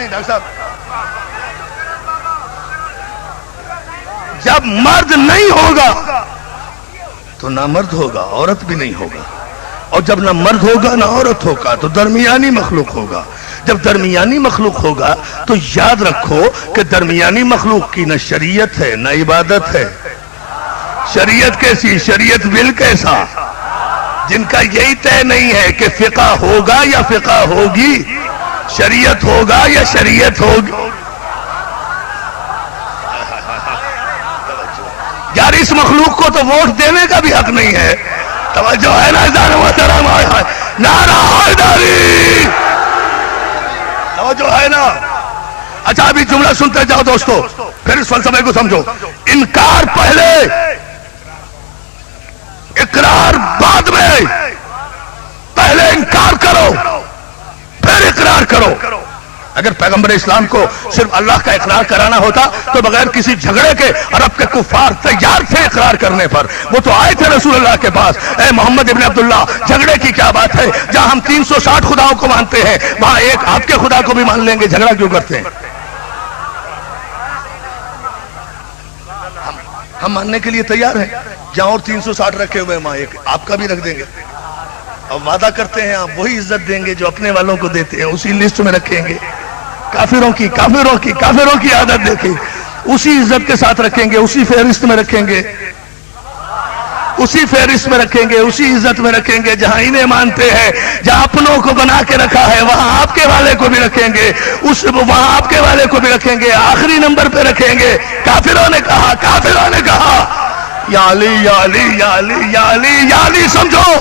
ڈاکٹر صاحب، جب مرد نہیں ہوگا تو نہ مرد ہوگا، عورت بھی نہیں ہوگا، اور جب نہ مرد ہوگا نہ عورت ہوگا تو درمیانی مخلوق ہوگا۔ جب درمیانی مخلوق ہوگا تو یاد رکھو کہ درمیانی مخلوق کی نہ شریعت ہے نہ عبادت ہے۔ شریعت کیسی، شریعت بل کیسا، جن کا یہی طے نہیں ہے کہ فقہ ہوگا یا فقہ ہوگی، شریعت ہوگا یا شریعت ہوگی۔ یار اس مخلوق کو تو ووٹ دینے کا بھی حق نہیں ہے۔ توجہ ہے نا محترم، نعرہ حیدری، توجہ ہے نا۔ اچھا ابھی جملہ سنتے جاؤ دوستو، پھر اس فلسفے کو سمجھو۔ انکار پہلے، اقرار بعد میں۔ پہلے انکار کرو پھر اقرار کرو۔ اگر پیغمبر اسلام کو صرف اللہ کا اقرار کرانا ہوتا تو بغیر کسی جھگڑے کے عرب کے کفار تیار تھے اقرار کرنے پر. وہ تو آئے تھے رسول اللہ کے پاس. اے محمد ابن عبداللہ جھگڑے کی کیا بات ہے؟ جہاں ہم 360 خداؤں کو مانتے ہیں وہاں ایک آپ کے خدا کو بھی مان لیں گے, جھگڑا کیوں کرتے ہیں؟ ہم ماننے کے لیے تیار ہیں. جہاں اور 360 رکھے ہوئے ہیں وہاں ایک آپ کا بھی رکھ دیں گے. اب وعدہ کرتے ہیں آپ وہی عزت دیں گے جو اپنے والوں کو دیتے ہیں, اسی لسٹ میں رکھیں گے. کافروں کی عادت دیکھیں, اسی عزت کے ساتھ رکھیں گے, اسی فہرست میں رکھیں گے, اسی عزت میں رکھیں گے. جہاں انہیں مانتے ہیں, جہاں اپنوں کو بنا کے رکھا ہے وہاں آپ کے والے کو بھی رکھیں گے, وہاں آپ کے والے کو بھی رکھیں گے, آخری نمبر پہ رکھیں گے. کافروں نے کہا یا علی یا علی یا علی یا علی یا علی, سمجھو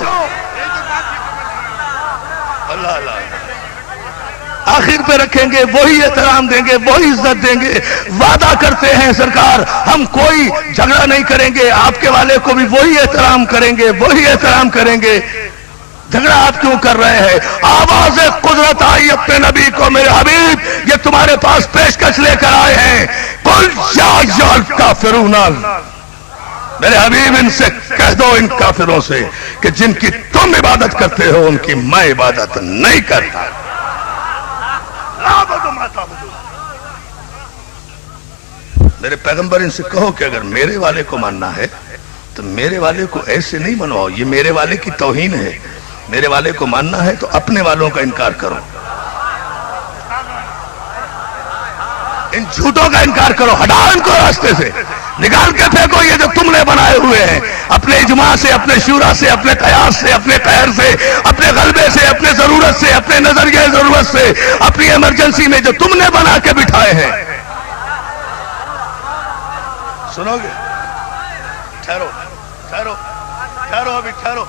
اللہ آخر پہ رکھیں گے, وہی احترام دیں گے, وہی عزت دیں گے. وعدہ کرتے ہیں سرکار ہم کوئی جھگڑا نہیں کریں گے, آپ کے والے کو بھی وہی احترام کریں گے. جھگڑا آپ کیوں کر رہے ہیں؟ آواز قدرت آئی اپنے نبی کو, میرے حبیب یہ تمہارے پاس پیشکش لے کر آئے ہیں. قل یا ایھا الکافرون, میرے حبیب ان سے کہہ دو ان کافروں سے کہ جن کی تم عبادت کرتے ہو ان کی میں عبادت نہیں کرتا. میرے پیغمبر ان سے کہو کہ اگر میرے والے کو ماننا ہے تو میرے والے کو ایسے نہیں منواؤ, یہ میرے والے کی توہین ہے. میرے والے کو ماننا ہے تو اپنے والوں کا انکار کرو, ان جھوٹوں کا انکار کرو, ہٹاؤ ان کو راستے سے, نکال کے پھینکو یہ جو تم نے بنائے ہوئے ہیں اپنے اجماع سے, اپنے شورا سے, اپنے قیاس سے, اپنے قہر سے, اپنے غلبے سے, اپنے ضرورت سے, اپنے نظریہ ضرورت سے, اپنی ایمرجنسی میں جو تم نے بنا کے بٹھائے ہیں. سنو گے؟ ٹھہرو ابھی ٹھہرو,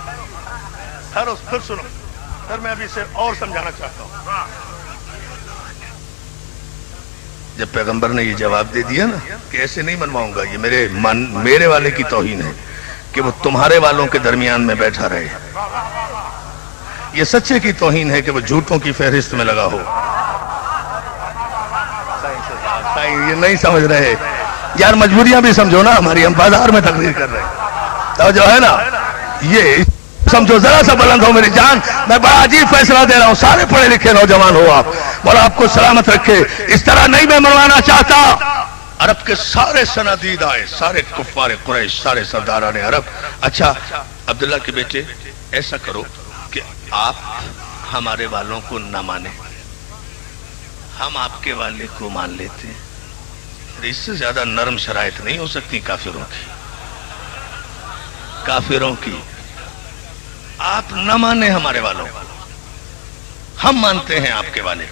پھر سنو, پھر میں ابھی سے اور سمجھانا چاہتا ہوں. جب پیغمبر نے یہ جواب دے دیا نا کہ ایسے نہیں منواؤں گا, یہ میرے والے کی توہین ہے کہ وہ تمہارے والوں کے درمیان میں بیٹھا رہے, یہ سچے کی توہین ہے کہ وہ جھوٹوں کی فہرست میں لگا ہو. یہ نہیں سمجھ رہے یار, مجبوریاں بھی سمجھو نا ہماری, ہم بازار میں تقریر کر رہے ہیں تو جو ہے نا یہ سمجھو, ذرا سا بلند ہو میری جان. میں بڑا عجیب فیصلہ دے رہا ہوں, سارے پڑھے لکھے نوجوان ہو آپ, مولا آپ کو سلامت رکھے. اس طرح نہیں میں منوانا چاہتا. عرب کے سارے صنادید آئے, سارے کفار قریش, سارے سرداران عرب. اچھا عبداللہ کے بیٹے ایسا کرو کہ آپ ہمارے والوں کو نہ مانیں, ہم آپ کے والے کو مان لیتے ہیں. اس سے زیادہ نرم شرائط نہیں ہو سکتی کافروں کی. آپ نہ مانیں ہمارے والوں کو, ہم مانتے ہیں آپ کے والے.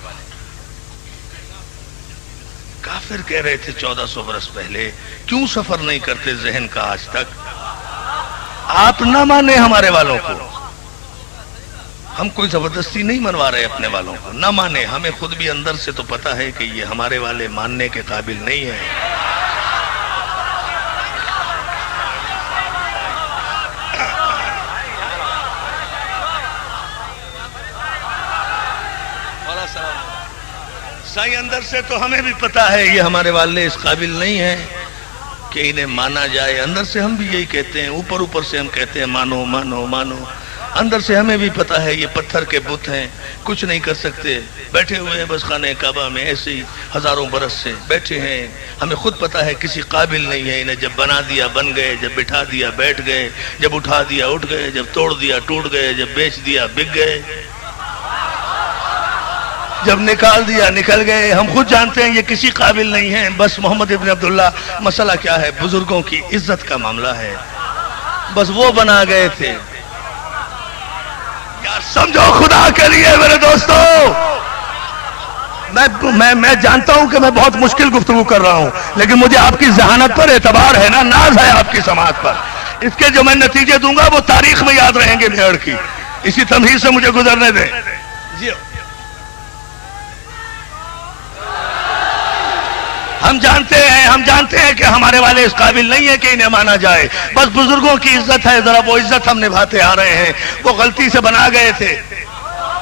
کافر کہہ رہے تھے 1400 برس پہلے, کیوں سفر نہیں کرتے ذہن کا آج تک؟ آپ نہ مانیں ہمارے والوں کو, ہم کوئی زبردستی نہیں منوا رہے اپنے والوں کو, نہ مانیں. ہمیں خود بھی اندر سے تو پتا ہے کہ یہ ہمارے والے ماننے کے قابل نہیں ہیں. سائیں اندر سے تو ہمیں بھی پتا ہے یہ ہمارے والے اس قابل نہیں ہیں کہ انہیں مانا جائے. اندر سے ہم بھی یہی کہتے ہیں, اوپر سے ہم کہتے ہیں مانو مانو مانو. اندر سے ہمیں بھی پتا ہے یہ پتھر کے بت ہیں, کچھ نہیں کر سکتے, بیٹھے ہوئے ہیں بس خانہ کعبہ میں ایسے ہی ہزاروں برس سے بیٹھے ہیں. ہمیں خود پتا ہے کسی قابل نہیں ہے. انہیں جب بنا دیا بن گئے, جب بٹھا دیا بیٹھ گئے, جب اٹھا دیا اٹھ گئے, جب توڑ دیا ٹوٹ گئے, جب بیچ دیا بک گئے, جب نکال دیا نکل گئے. ہم خود جانتے ہیں یہ کسی قابل نہیں ہیں. بس محمد ابن عبداللہ, مسئلہ کیا ہے؟ بزرگوں کی عزت کا معاملہ ہے, بس وہ بنا گئے تھے. یار سمجھو خدا کے لیے میرے دوستو, میں جانتا ہوں کہ میں بہت مشکل گفتگو کر رہا ہوں, لیکن مجھے آپ کی ذہانت پر اعتبار ہے نا, ناز ہے آپ کی سماعت پر. اس کے جو میں نتیجے دوں گا وہ تاریخ میں یاد رہیں گے بھیڑ کی. اسی تمہید سے مجھے گزرنے دیں. ہم جانتے ہیں کہ ہمارے والے اس قابل نہیں ہے کہ انہیں مانا جائے. بس بزرگوں کی عزت ہے, ذرا وہ عزت ہم نبھاتے آ رہے ہیں. وہ غلطی سے بنا گئے تھے,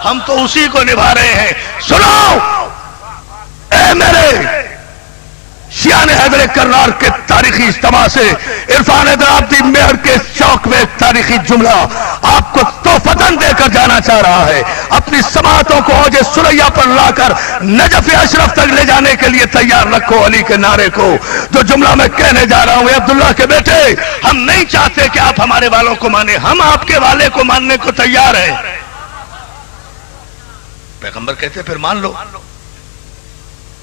ہم تو اسی کو نبھا رہے ہیں. سنو اے میرے شیعہ حیدر کرار کے تاریخی اجتماع سے عرفان حیدرآبادی مہر کے چوک میں ایک تاریخی جملہ آپ کو تحفتاً دے کر جانا چاہ رہا ہے. اپنی سماعتوں کو اوج سریا پر لا کر نجف اشرف تک لے جانے کے لیے تیار رکھو علی کے نعرے کو. جو جملہ میں کہنے جا رہا ہوں اے عبداللہ کے بیٹے، ہم نہیں چاہتے کہ آپ ہمارے والوں کو مانیں، ہم آپ کے والے کو ماننے کو تیار ہیں. پیغمبر کہتے پھر مان لو،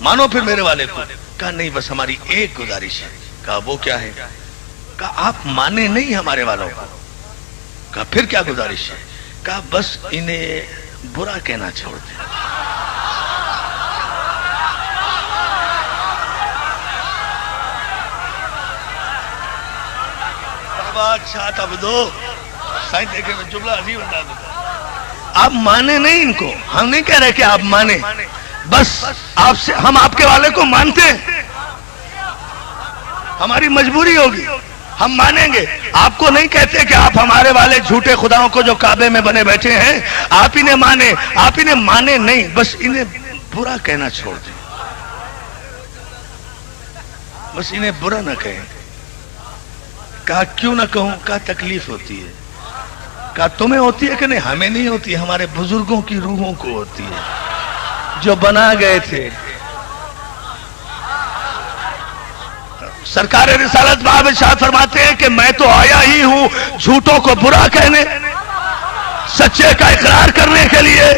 مانو پھر میرے والے کو. کہا نہیں، بس ہماری ایک گزارش ہے. کہا وہ کیا ہے؟ کہا آپ مانے نہیں ہمارے والوں کو. کہا پھر کیا گزارش ہے؟ کہا بس انہیں برا کہنا چھوڑ دیں. اچھا تب دو سائن دیکھے میں جملہ عظیم انداز دیتا. آپ مانے نہیں ان کو، ہم نہیں کہہ رہے کہ آپ مانے، بس آپ سے ہم آپ کے والے کو مانتے ہیں، ہماری مجبوری ہوگی، ہم مانیں گے. آپ کو نہیں کہتے کہ آپ ہمارے والے جھوٹے خداؤں کو جو کعبے میں بنے بیٹھے ہیں آپ انہیں مانے، آپ انہیں مانے نہیں، بس انہیں برا کہنا چھوڑ دیں، بس انہیں برا نہ کہیں. کہا کیوں نہ کہوں؟ کہا تکلیف ہوتی ہے. کہا تمہیں ہوتی ہے کہ نہیں؟ ہمیں نہیں ہوتی، ہمارے بزرگوں کی روحوں کو ہوتی ہے جو بنا گئے تھے. سرکار رسالت باب ارشاد فرماتے ہیں کہ میں تو آیا ہی ہوں جھوٹوں کو برا کہنے، سچے کا اقرار کرنے کے لیے.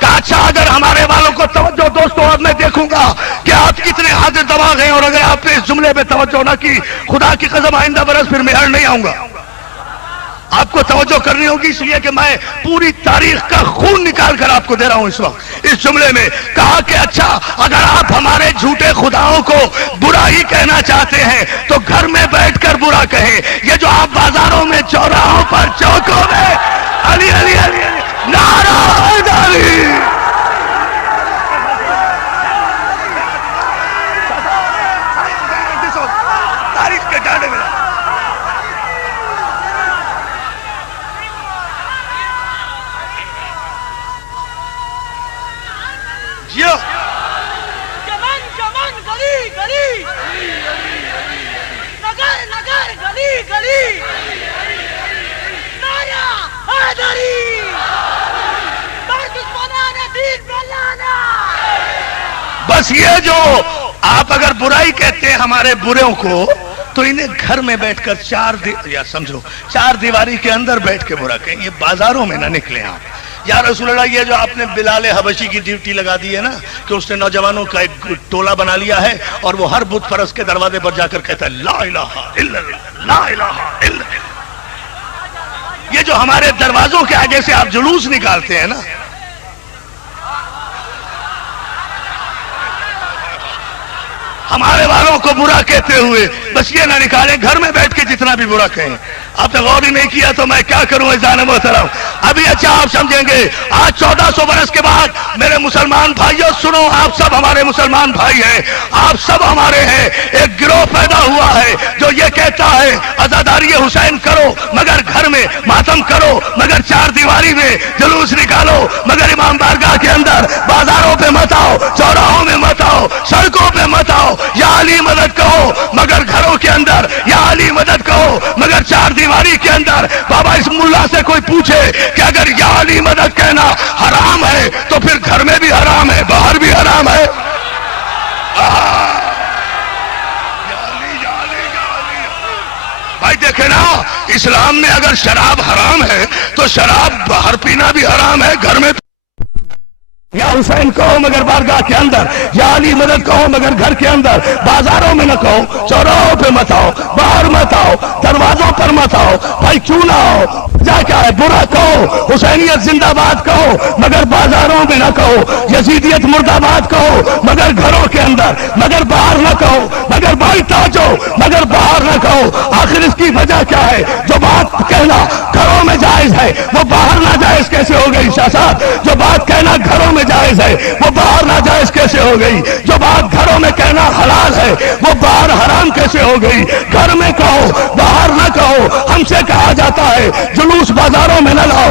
کہا اچھا اگر ہمارے والوں کو توجہ، دوستوں اب میں دیکھوں گا کہ آپ کتنے حاضر دماغ ہیں، اور اگر آپ نے اس جملے پہ توجہ نہ کی، خدا کی قسم آئندہ برس پھر میں نہیں آؤں گا. آپ کو توجہ کرنی ہوگی، اس لیے کہ میں پوری تاریخ کا خون نکال کر آپ کو دے رہا ہوں اس وقت. اس جملے میں کہا کہ اچھا اگر آپ ہمارے جھوٹے خداؤں کو برا ہی کہنا چاہتے ہیں تو گھر میں بیٹھ کر برا کہیں. یہ جو آپ بازاروں میں، چوراہوں پر، چوکوں میں علی علی علی علی نعرہ حیدری، تاریخ کے ڈانڈے میں چمن چمن گلی گلی نگر نگر گلی گلی نعرہ حیدری، بر دشمنان دین ملانا. بس یہ جو آپ اگر برائی کہتے ہیں ہمارے بروں کو تو انہیں گھر میں بیٹھ کر چار دیواری کے اندر بیٹھ کے برا کہیں. یہ بازاروں میں نہ نکلیں آپ. یا رسول اللہ یہ جو آپ نے بلال حبشی کی ڈیوٹی لگا دی ہے نا کہ اس نے نوجوانوں کا ایک ٹولہ بنا لیا ہے اور وہ ہر بت پرست کے دروازے پر جا کر کہتا ہے لا الہ الا اللہ، لا الہ الا اللہ. یہ جو ہمارے دروازوں کے آگے سے آپ جلوس نکالتے ہیں نا، ہمارے والوں کو برا کہتے ہوئے بس یہ نہ نکالیں گھر میں بیٹھ کے جتنا بھی برا کہیں. آپ نے غور ہی نہیں کیا تو میں کیا کروں اذان محترم. ابھی اچھا آپ سمجھیں گے آج 1400 برس کے بعد میرے مسلمان بھائیوں سنو، آپ سب ہمارے مسلمان بھائی ہیں، آپ سب ہمارے ہیں. ایک گروہ پیدا ہوا ہے جو یہ کہتا ہے عزاداری حسین کرو مگر گھر میں، ماتم کرو مگر چار دیواری میں، جلوس نکالو مگر امام بارگاہ کے اندر، بازاروں پہ مت آؤ، چوراہوں میں مت آؤ، سڑکوں پہ مت آؤ. یا علی مدد کہو مگر گھروں کے اندر، یا علی مدد کہو مگر چار دیواری کے اندر. بابا اس ملا سے کوئی پوچھے کہ اگر یا علی مدد کہنا حرام ہے تو پھر گھر میں بھی حرام ہے، باہر بھی حرام ہے. بھائی دیکھیں نا، اسلام میں اگر شراب حرام ہے تو شراب باہر پینا بھی حرام ہے، گھر میں. یا حسین کہو مگر بارگاہ کے اندر، یا علی مدد کہو مگر گھر کے اندر. بازاروں میں نہ کہو، چوراہوں پہ مت آؤ، باہر مت آؤ، دروازوں پر مت آؤ. بھائی کیوں نہ آؤ؟ جا کیا ہے؟ برا کہو، حسینیت زندہ باد کہو مگر بازاروں میں نہ کہو، یزیدیت مرد آباد کہو مگر گھروں کے اندر، مگر باہر نہ کہو، مگر بھائی تاجو مگر باہر نہ کہو. آخر اس کی وجہ کیا ہے؟ جو بات کہنا گھروں میں جائز ہے وہ باہر ناجائز کیسے ہو گئی؟ شاہ صاحب جو بات کہنا گھروں میں جائز ہے وہ باہر ناجائز کیسے ہو گئی؟ جو بات گھروں میں کہنا حلال ہے وہ باہر حرام کیسے ہو گئی؟ گھر میں کہو، باہر نہ کہو. ہم سے کہا جاتا ہے جلوس بازاروں میں نہ لاؤ،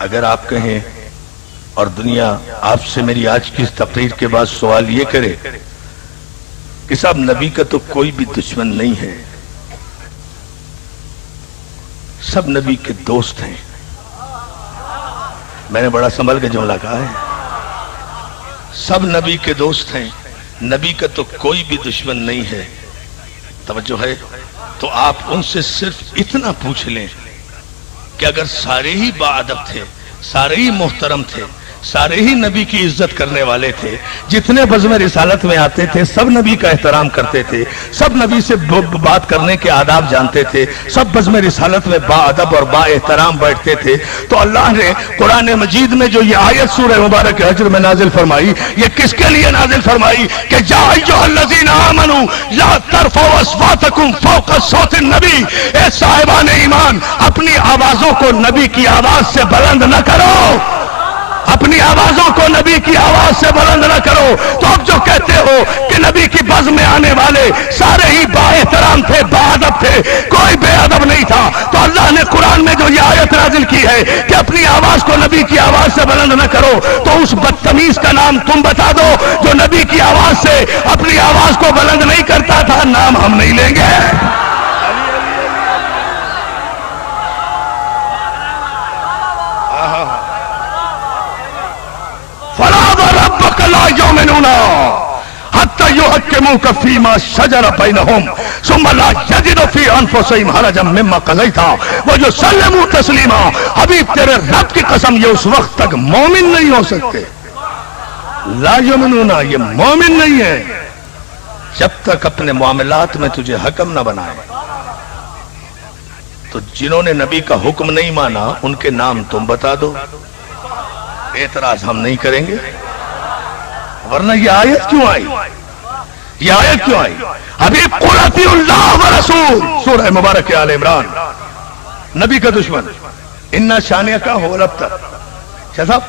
اگر آپ کہیں اور دنیا آپ سے میری آج کی اس تقریر کے بعد سوال یہ کرے کہ صاحب نبی کا تو کوئی بھی دشمن نہیں ہے، سب نبی کے دوست ہیں، میں نے بڑا سنبھل کے جملہ کہا ہے، سب نبی کے دوست ہیں، نبی کا تو کوئی بھی دشمن نہیں ہے، توجہ ہے؟ تو آپ ان سے صرف اتنا پوچھ لیں کہ اگر سارے ہی باادب تھے، سارے ہی محترم تھے، سارے ہی نبی کی عزت کرنے والے تھے، جتنے بزم رسالت میں آتے تھے سب نبی کا احترام کرتے تھے، سب نبی سے بات کرنے کے آداب جانتے تھے، سب بزم رسالت میں با ادب اور با احترام بیٹھتے تھے، تو اللہ نے قرآن مجید میں جو یہ آیت سورہ مبارک حجر میں نازل فرمائی، یہ کس کے لیے نازل فرمائی کہ یا ایھا الذین آمنوا لا ترفعوا اصواتکم فوق صوت النبی، اے صاحبان ایمان اپنی آوازوں کو نبی کی آواز سے بلند نہ کرو، اپنی آوازوں کو نبی کی آواز سے بلند نہ کرو۔ تو اب جو کہتے ہو کہ نبی کی بزم میں آنے والے سارے ہی با احترام تھے، با ادب تھے، کوئی بے ادب نہیں تھا، تو اللہ نے قرآن میں جو یہ آیت نازل کی ہے کہ اپنی آواز کو نبی کی آواز سے بلند نہ کرو، تو اس بدتمیز کا نام تم بتا دو جو نبی کی آواز سے اپنی آواز کو بلند نہیں کرتا تھا، نام ہم نہیں لیں گے۔ فلا وربك لا يؤمنون حتى يحكموك فيما شجر بينهم ثم لا يجدوا في انفسهم حرجا مما قضيت ويسلموا تسليما۔ حبیب تیرے رب کی قسم یہ اس وقت تک مومن نہیں ہو سکتے، لا یؤمنون، یہ مومن نہیں ہے جب تک اپنے معاملات میں تجھے حکم نہ بنائے۔ تو جنہوں نے نبی کا حکم نہیں مانا ان کے نام تم بتا دو، اعتراض ہم نہیں کریں گے، ورنہ یہ آیت کیوں آئی؟ یہ آیت کیوں آئی؟ حبیب قل اطیعوا اللہ ورسول، سورہ مبارک آل عمران، نبی کا دشمن انا شانئک هو الابتر، صاحب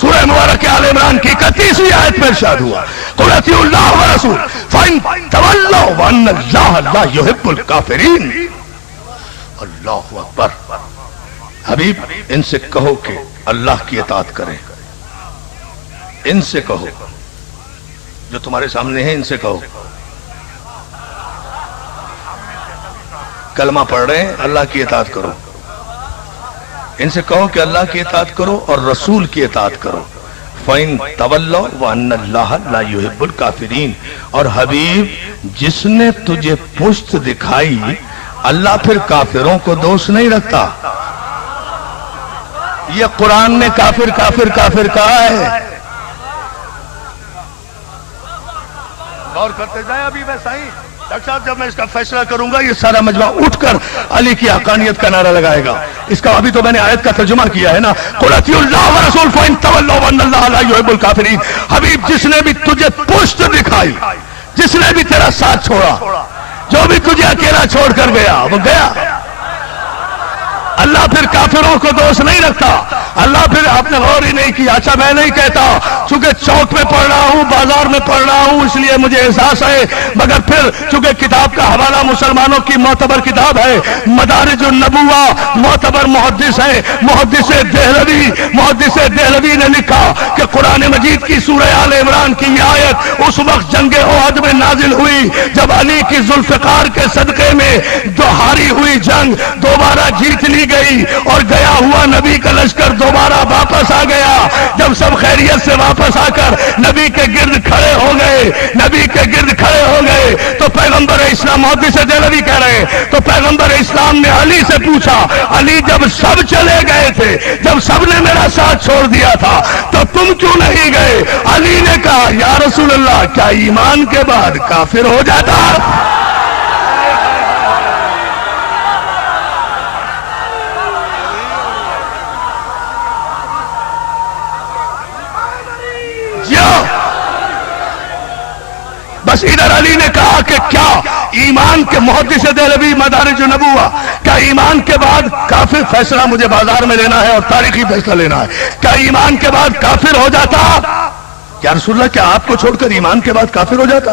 سورہ مبارک آل عمران کی 31ویں آیت میں ارشاد ہوا قل اطیعوا اللہ ورسول فإن تولوا وأن اللہ لا يحب الکافرین۔ اللہ اکبر۔ حبیب ان سے کہو کہ اللہ کی اطاعت کریں، ان سے کہو، جو تمہارے سامنے ہیں ان سے کہو، کلمہ پڑھ رہے ہیں اللہ کی اطاعت کرو، ان سے کہو کہ اللہ کی اطاعت کرو اور رسول کی اطاعت کرو۔ فَإِن تَوَلَّوْا وَأَنَّ اللَّهَ لَا يُحِبُّ الْكَافِرِينَ۔ اور حبیب جس نے تجھے پشت دکھائی اللہ پھر کافروں کو دوست نہیں رکھتا۔ یہ قرآن نے کافر کافر کافر کہا ہے، غور کرتے جائیں۔ ابھی ویسا ہی ڈاکٹر صاحب جب میں اس کا فیصلہ کروں گا یہ سارا مجمع اٹھ کر علی کی حقانیت کا نعرہ لگائے گا۔ اس کا ابھی تو میں نے آیت کا ترجمہ کیا ہے نا، قل اطیعوا اللہ ورسول فإن تولوا وأن اللہ لا يحب الکافرین۔ حبیب جس نے بھی تجھے پشت دکھائی، جس نے بھی تیرا ساتھ چھوڑا، جو بھی تجھے اکیلا چھوڑ کر گیا وہ گیا۔ اللہ پھر کافروں کو دوست نہیں رکھتا۔ اللہ پھر آپ نے غور ہی نہیں کیا۔ اچھا میں نہیں کہتا چونکہ چوک میں پڑھ رہا ہوں، بازار میں پڑھ رہا ہوں اس لیے مجھے احساس ہے، مگر پھر چونکہ کتاب کا حوالہ مسلمانوں کی معتبر کتاب ہے، مدارج النبوہ، معتبر محدث ہے، محدث دہلوی نے لکھا کہ قرآن مجید کی سورہ آل عمران کی یہ آیت اس وقت جنگ احد میں نازل ہوئی جب علی کی ذوالفقار کے صدقے میں جو ہاری ہوئی جنگ دوبارہ جیت لی گئی اور گیا ہوا نبی کا لشکر دوبارہ واپس آ گیا۔ جب سب خیریت سے واپس آ کر نبی کے گرد کھڑے ہو گئے تو پیغمبر اسلام، محدث دہلوی کہہ رہے ہیں، تو پیغمبر اسلام نے علی سے پوچھا، علی جب سب چلے گئے تھے، جب سب نے میرا ساتھ چھوڑ دیا تھا تو تم کیوں نہیں گئے؟ علی نے کہا یا رسول اللہ کیا ایمان کے بعد کافر ہو جاتا؟ بس ادھر علی نے کہا کہ کیا ایمان کے، محدث دہلوی مدارج النبوہ، کیا ایمان کے بعد کافر؟ فیصلہ مجھے بازار میں لینا ہے اور تاریخی فیصلہ لینا ہے، کیا ایمان کے بعد کافر ہو جاتا؟ یا رسول اللہ کیا آپ کو چھوڑ کر ایمان کے بعد کافر ہو جاتا؟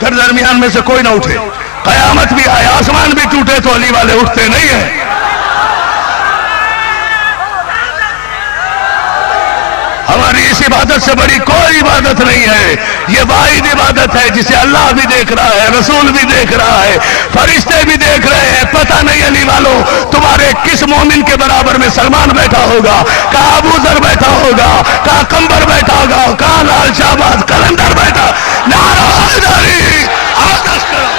پھر درمیان میں سے کوئی نہ اٹھے. قیامت بھی آئے, آسمان بھی ٹوٹے تو علی والے اٹھتے نہیں ہیں. ہماری اس عبادت سے بڑی کوئی عبادت نہیں ہے. یہ واحد عبادت ہے جسے اللہ بھی دیکھ رہا ہے, رسول بھی دیکھ رہا ہے, فرشتے بھی دیکھ رہے ہیں. پتہ نہیں علی والوں تمہارے کس مومن کے برابر میں سلمان بیٹھا ہوگا, کہاں ابو ذر بیٹھا ہوگا, کہاں قمبر بیٹھا ہوگا, کہاں لال شہباز قلندر بیٹھا. نعرہ حیدری آغاز کرو.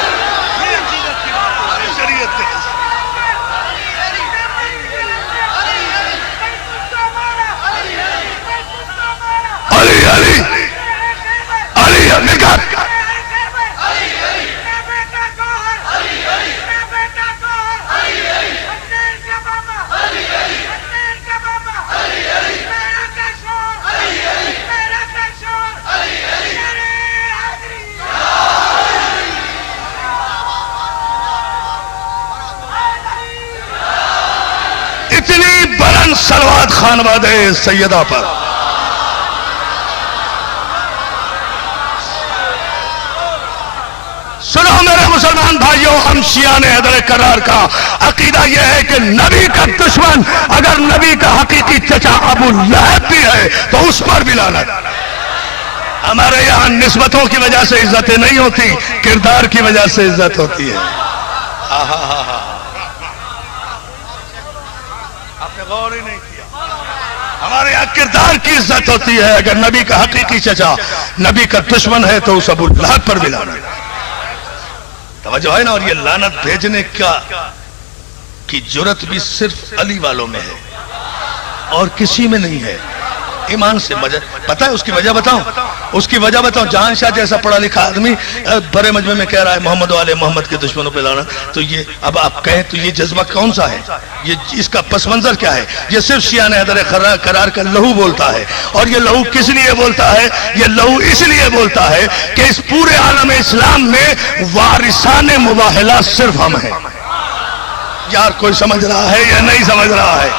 علی علی علی علی کر اتنی بلند صلوات خانواد سیدہ پر. سنو میرے مسلمان بھائیوں, ہم شیعہ نے حیدر کرار کا عقیدہ یہ ہے کہ نبی کا دشمن اگر نبی کا حقیقی چچا ابو لہب بھی ہے تو اس پر بھی لعنت. ہمارے یہاں نسبتوں کی وجہ سے عزتیں نہیں ہوتی, کردار کی وجہ سے عزت ہوتی ہے. آپ نے غور ہی نہیں کیا. ہمارے یہاں کردار کی عزت ہوتی ہے. اگر نبی کا حقیقی چچا نبی کا دشمن ہے تو اس ابو لہب پر بھی لعنت. توجہ ہے نا. اور یہ لعنت بھیجنے کی جرت بھی صرف علی والوں میں ہے اور کسی میں نہیں ہے. ایمان سے پتہ ہے اس کی وجہ بتاؤں, اس کی وجہ بتاؤں. جہان شاہ جیسا پڑھا لکھا آدمی بڑے مجمع میں کہہ رہا ہے محمد والے محمد کے دشمنوں پہ لعنت, تو یہ اب آپ کہیں تو یہ جذبہ کون سا ہے, یہ اس کا پس منظر کیا ہے؟ یہ صرف شیعہ نے حیدر کرار کا لہو بولتا ہے. اور یہ لہو کس لیے بولتا ہے؟ یہ لہو اس لیے بولتا ہے کہ اس پورے عالم اسلام میں وارثان مباہلہ صرف ہم ہیں. یار کوئی سمجھ رہا ہے یا نہیں سمجھ رہا ہے؟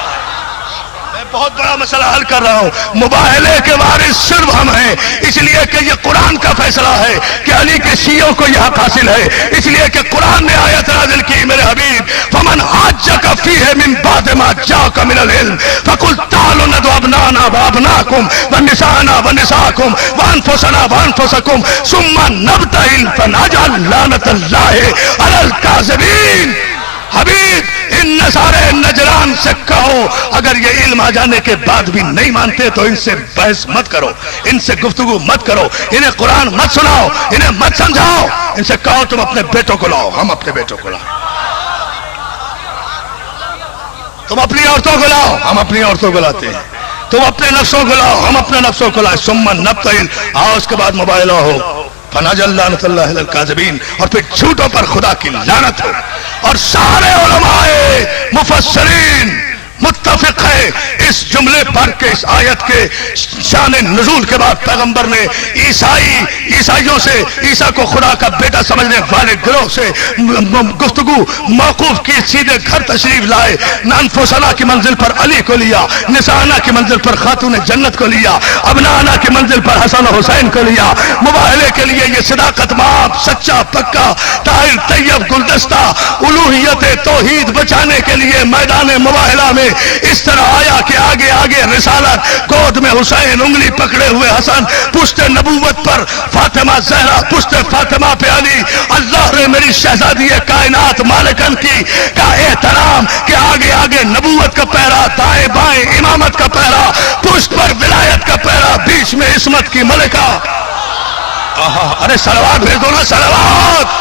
بہت بڑا مسئلہ حل کر رہا ہوں. مباہلے کے وارث صرف ہم ہیں, اس لیے کہ یہ قرآن کا فیصلہ ہے کہ علی کے شیعوں کو یہ حق حاصل ہے. اس لیے کہ قرآن نے آیت نازل کی, میرے حبیب فمن حاجک فیہ من بعد ما جاءک من العلم فقل تعالوا ندعو ابناءنا وابناءکم ونساءنا ونساءکم وانفسنا وانفسکم ثم نبتہل فنجعل لعنت اللہ علی الکاذبین. حبیب ان نصارے نجران سے کہو اگر یہ علم آ جانے کے بعد بھی نہیں مانتے تو ان سے بحث مت کرو, ان سے گفتگو مت کرو, انہیں قرآن مت سناؤ, انہیں مت سمجھاؤ. ان سے کہو تم اپنے بیٹوں کو لاؤ, ہم اپنے بیٹوں کو لاؤ. تم اپنی عورتوں کو لاؤ, ہم اپنی عورتوں کو لاتے ہیں. تم اپنے نفسوں کو لاؤ, ہم اپنے نفسوں کو لائے. ثم نبتہل, آؤ اس کے بعد مباہلہ ہو. فنجعل لعنت اللہ علی الکاذبین, اور پھر جھوٹوں پر خدا کی لعنت ہو. اور سارے علماء مفسرین متفق ہے اس جملے پر کہ اس آیت کے شان نزول کے بعد پیغمبر نے عیسائیوں سے عیسیٰ کو خدا کا بیٹا سمجھنے والے گروہ سے گفتگو موقوف کی, سیدھے گھر تشریف لائے. انفسنا کی منزل پر علی کو لیا, نسانا کی منزل پر خاتون جنت کو لیا, ابنانا کی منزل پر حسن و حسین کو لیا. مباہلے کے لیے یہ صداقت ماب, سچا پکا, طاہر طیب گلدستہ, الوہیت توحید بچانے کے لیے میدان مباہلہ میں اس طرح آیا کہ آگے آگے رسالت, گود میں حسین, انگلی پکڑے ہوئے حسن, پشت نبوت پر فاطمہ زہرا, پشت فاطمہ پہ علی. اللہ نے میری شہزادی کائنات مالکن کی کا احترام کہ آگے آگے نبوت کا پہرا, دائیں بائیں امامت کا پہرا, پشت پر ولایت کا پہرا, بیچ میں عصمت کی ملکہ. ارے صلوات بھیج دو نا, صلوات.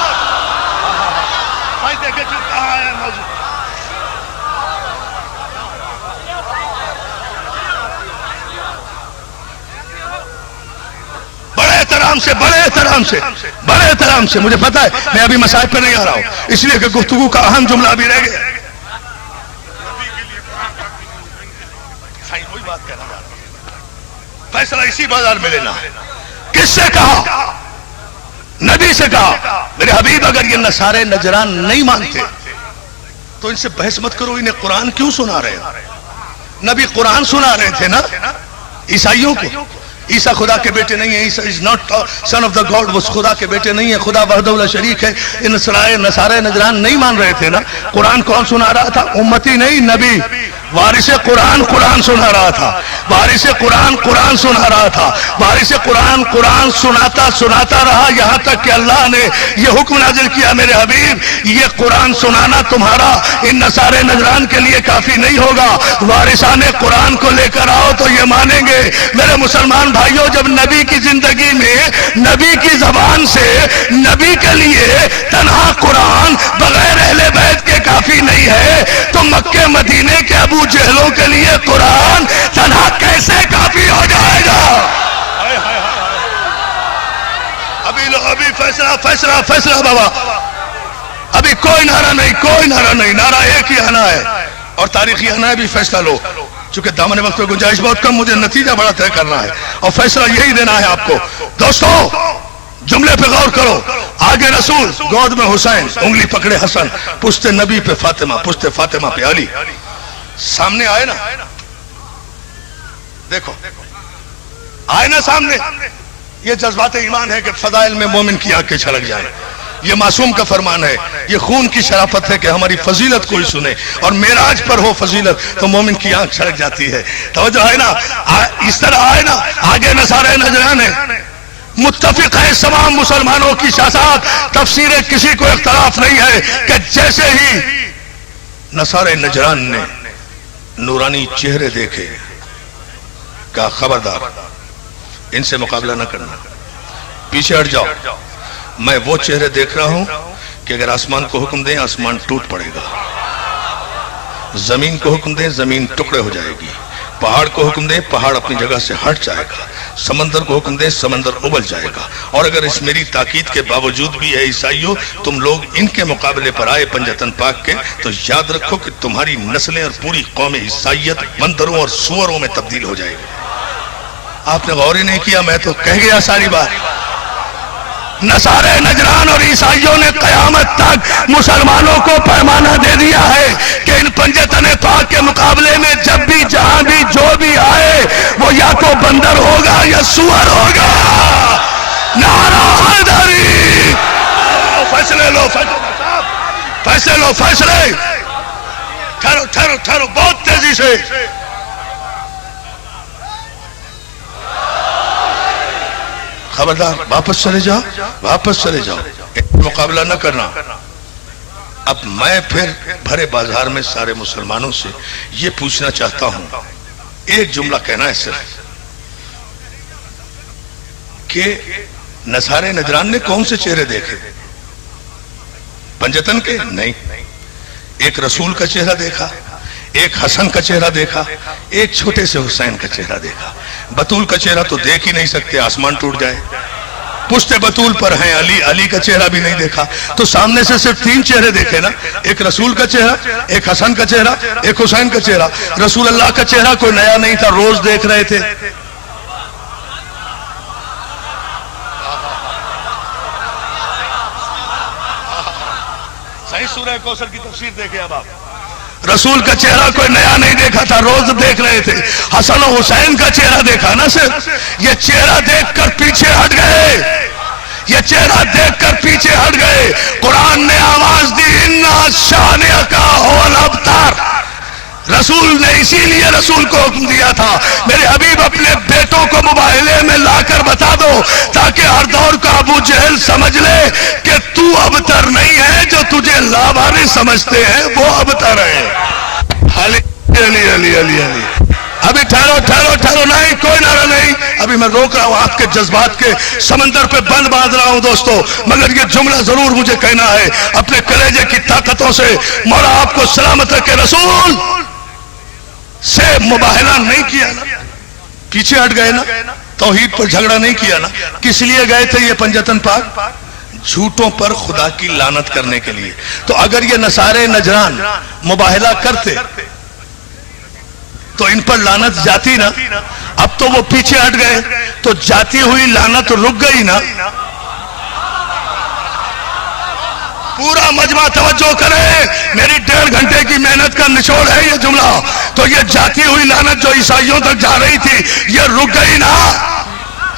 بڑے احترام سے مجھے پتا ہے میں ابھی مسائل پہ نہیں آ رہا ہوں, اس لیے کہ گفتگو کا اہم جملہ بھی رہ گیا. فیصلہ اسی بازار میں لینا ہے. کس سے کہا؟ نبی سے کہا. میرے حبیب اگر یہ نصارے نجران نہیں مانتے تو ان سے بحث مت کرو. انہیں قرآن کیوں سنا رہے ہو؟ نبی قرآن سنا رہے تھے نا عیسائیوں کو. عیسیٰ خدا کے بیٹے نہیں ہیں. عیسیٰ is not son of the God. وہ خدا کے بیٹے نہیں ہیں. خدا وحدہ لا شریک ہے. ان نصارے نجران نہیں مان رہے تھے نا. قرآن کون سنا رہا تھا؟ امتی نہیں، نبی. وارث قرآن قرآن سنا رہا تھا. وارث قرآن قرآن سنا رہا تھا. وارث قرآن قرآن سناتا رہا یہاں تک کہ اللہ نے یہ حکم نازل کیا، میرے حبیب یہ قرآن سنانا تمہارا ان نصارے نجران کے لیے کافی نہیں ہوگا. وارثان قرآن کو لے کر آؤ تو یہ مانیں گے. میرے مسلمان بھائیوں، جب نبی کی زندگی میں نبی کی زبان سے نبی کے لیے تنہا قرآن بغیر اہل بیت کے کافی نہیں ہے تو مکے مدینے کے ابو جہلوں کے لیے قرآن تنہا کیسے کافی ہو جائے گا؟ ابھی فیصلہ بابا. ابھی کوئی نعرہ نہیں. نعرہ ایک ہی آنا ہے اور تاریخی آنا ہے. بھی فیصلہ لو. چونکہ دامن وقت میں گنجائش بہت کم، مجھے نتیجہ بڑا طے کرنا ہے اور فیصلہ یہی دینا ہے آپ کو. دوستو جملے پہ غور کرو. آگے رسول، گود میں حسین، انگلی پکڑے حسن، پشت نبی پہ فاطمہ، پشت فاطمہ پہ علی. سامنے آئے نا، دیکھو آئے نا سامنے. یہ جذبات ایمان ہے کہ فضائل میں مومن کی آنکھیں چھلک جائیں. یہ معصوم کا فرمان ہے. یہ خون کی شرافت ہے کہ ہماری فضیلت کوئی سنے اور معراج پر ہو فضیلت تو مومن کی آنکھ چھلک جاتی ہے. توجہ ہے نا. اس طرح آئے نا. آگے نصارے نجران ہے. متفق ہے تمام مسلمانوں کی شاسات. تفسیر کسی کو اختلاف نہیں ہے کہ جیسے ہی نصارے نجران نے نورانی چہرے دیکھے کہا خبردار ان سے مقابلہ نہ کرنا، پیچھے ہٹ جاؤ. میں وہ چہرے دیکھ رہا ہوں کہ اگر آسمان کو حکم دیں آسمان ٹوٹ پڑے گا، زمین کو حکم دیں زمین ٹکڑے ہو جائے گی، پہاڑ کو حکم دیں پہاڑ اپنی جگہ سے ہٹ جائے گا، سمندر کو حکم دیں سمندر ابل جائے گا. اور اگر اس میری تاکید کے باوجود بھی ہے عیسائیوں تم لوگ ان کے مقابلے پر آئے پنجتن پاک کے، تو یاد رکھو کہ تمہاری نسلیں اور پوری قوم عیسائیت بندروں اور سوروں میں تبدیل ہو جائے گی. آپ نے غور ہی نہیں کیا، میں تو کہہ گیا ساری بات. نصارے نجران اور عیسائیوں نے قیامت تک مسلمانوں کو پیمانہ دے دیا ہے کہ ان پنجتن پاک کے مقابلے میں جب بھی جہاں بھی جو بھی آئے وہ یا تو بندر ہوگا یا سور ہوگا. نعرہ حیدری. فیصلے لو فیصلے. ٹھہرو بہت تیزی سے. خبردار واپس چلے جاؤ. مقابلہ نہ کرنا. اب میں پھر بھرے بازار میں سارے مسلمانوں سے یہ پوچھنا چاہتا ہوں، ایک جملہ کہنا ہے صرف، کہ نصارے نجران نے کون سے چہرے دیکھے؟ پنجتن کے نہیں. ایک رسول کا چہرہ دیکھا، ایک حسن کا چہرہ دیکھا، ایک چھوٹے سے حسین کا چہرہ دیکھا. بطول کا چہرہ تو دیکھ ہی نہیں سکتے، آسمان ٹوٹ جائے. پشت بطول پر ہیں علی کا چہرہ بھی نہیں دیکھا. تو سامنے سے صرف 3 چہرے دیکھے نا، ایک رسول کا چہرہ، ایک حسن کا چہرہ، ایک حسین کا چہرہ. رسول اللہ کا چہرہ کوئی نیا نہیں تھا، روز دیکھ رہے تھے. صحیح سورہ کوثر کی تفسیر دیکھیں اب آپ. رسول کا چہرہ کوئی نیا نہیں دیکھا تھا، روز دیکھ رہے تھے. حسن و حسین کا چہرہ دیکھا نا صرف. یہ چہرہ دیکھ کر پیچھے ہٹ گئے. قرآن نے آواز دی اِنَّا شَانِئَکَ هُوَ الْأَبْتَرُ. رسول نے اسی لیے رسول کو حکم دیا تھا میرے حبیب اپنے بیٹوں کو مباہلے میں لا کر بتا دو تاکہ ہر دور کا ابو جہل سمجھ لے کہ تو ابتر نہیں ہے، جو تجھے لاوارث سمجھتے ہیں وہ ابتر ہے. علی علی علی علی علی. ابھی ٹھہرو نہیں، کوئی نعرہ نہیں. ابھی میں روک رہا ہوں، آپ کے جذبات کے سمندر پہ بند باندھ رہا ہوں دوستو، مگر یہ جملہ ضرور مجھے کہنا ہے اپنے کلیجے کی طاقتوں سے. مولا آپ کو سلامت رکھے. رسول سے مباہلہ نہیں کیا نا، پیچھے ہٹ گئے نا، توحید پر جھگڑا نہیں کیا نا. کس لیے گئے تھے یہ پنجتن پاک؟ جھوٹوں پر خدا کی لعنت کرنے کے لیے. تو اگر یہ نصارے نجران مباہلہ کرتے تو ان پر لعنت جاتی نا. اب تو وہ پیچھے ہٹ گئے تو جاتی ہوئی لعنت رک گئی نا. پورا مجمع توجہ کرے، میری 1.5 گھنٹے کی محنت کا نچوڑ ہے یہ جملہ. تو یہ جاتی ہوئی لعنت جو عیسائیوں تک جا رہی تھی یہ رک گئی نا.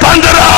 15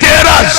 13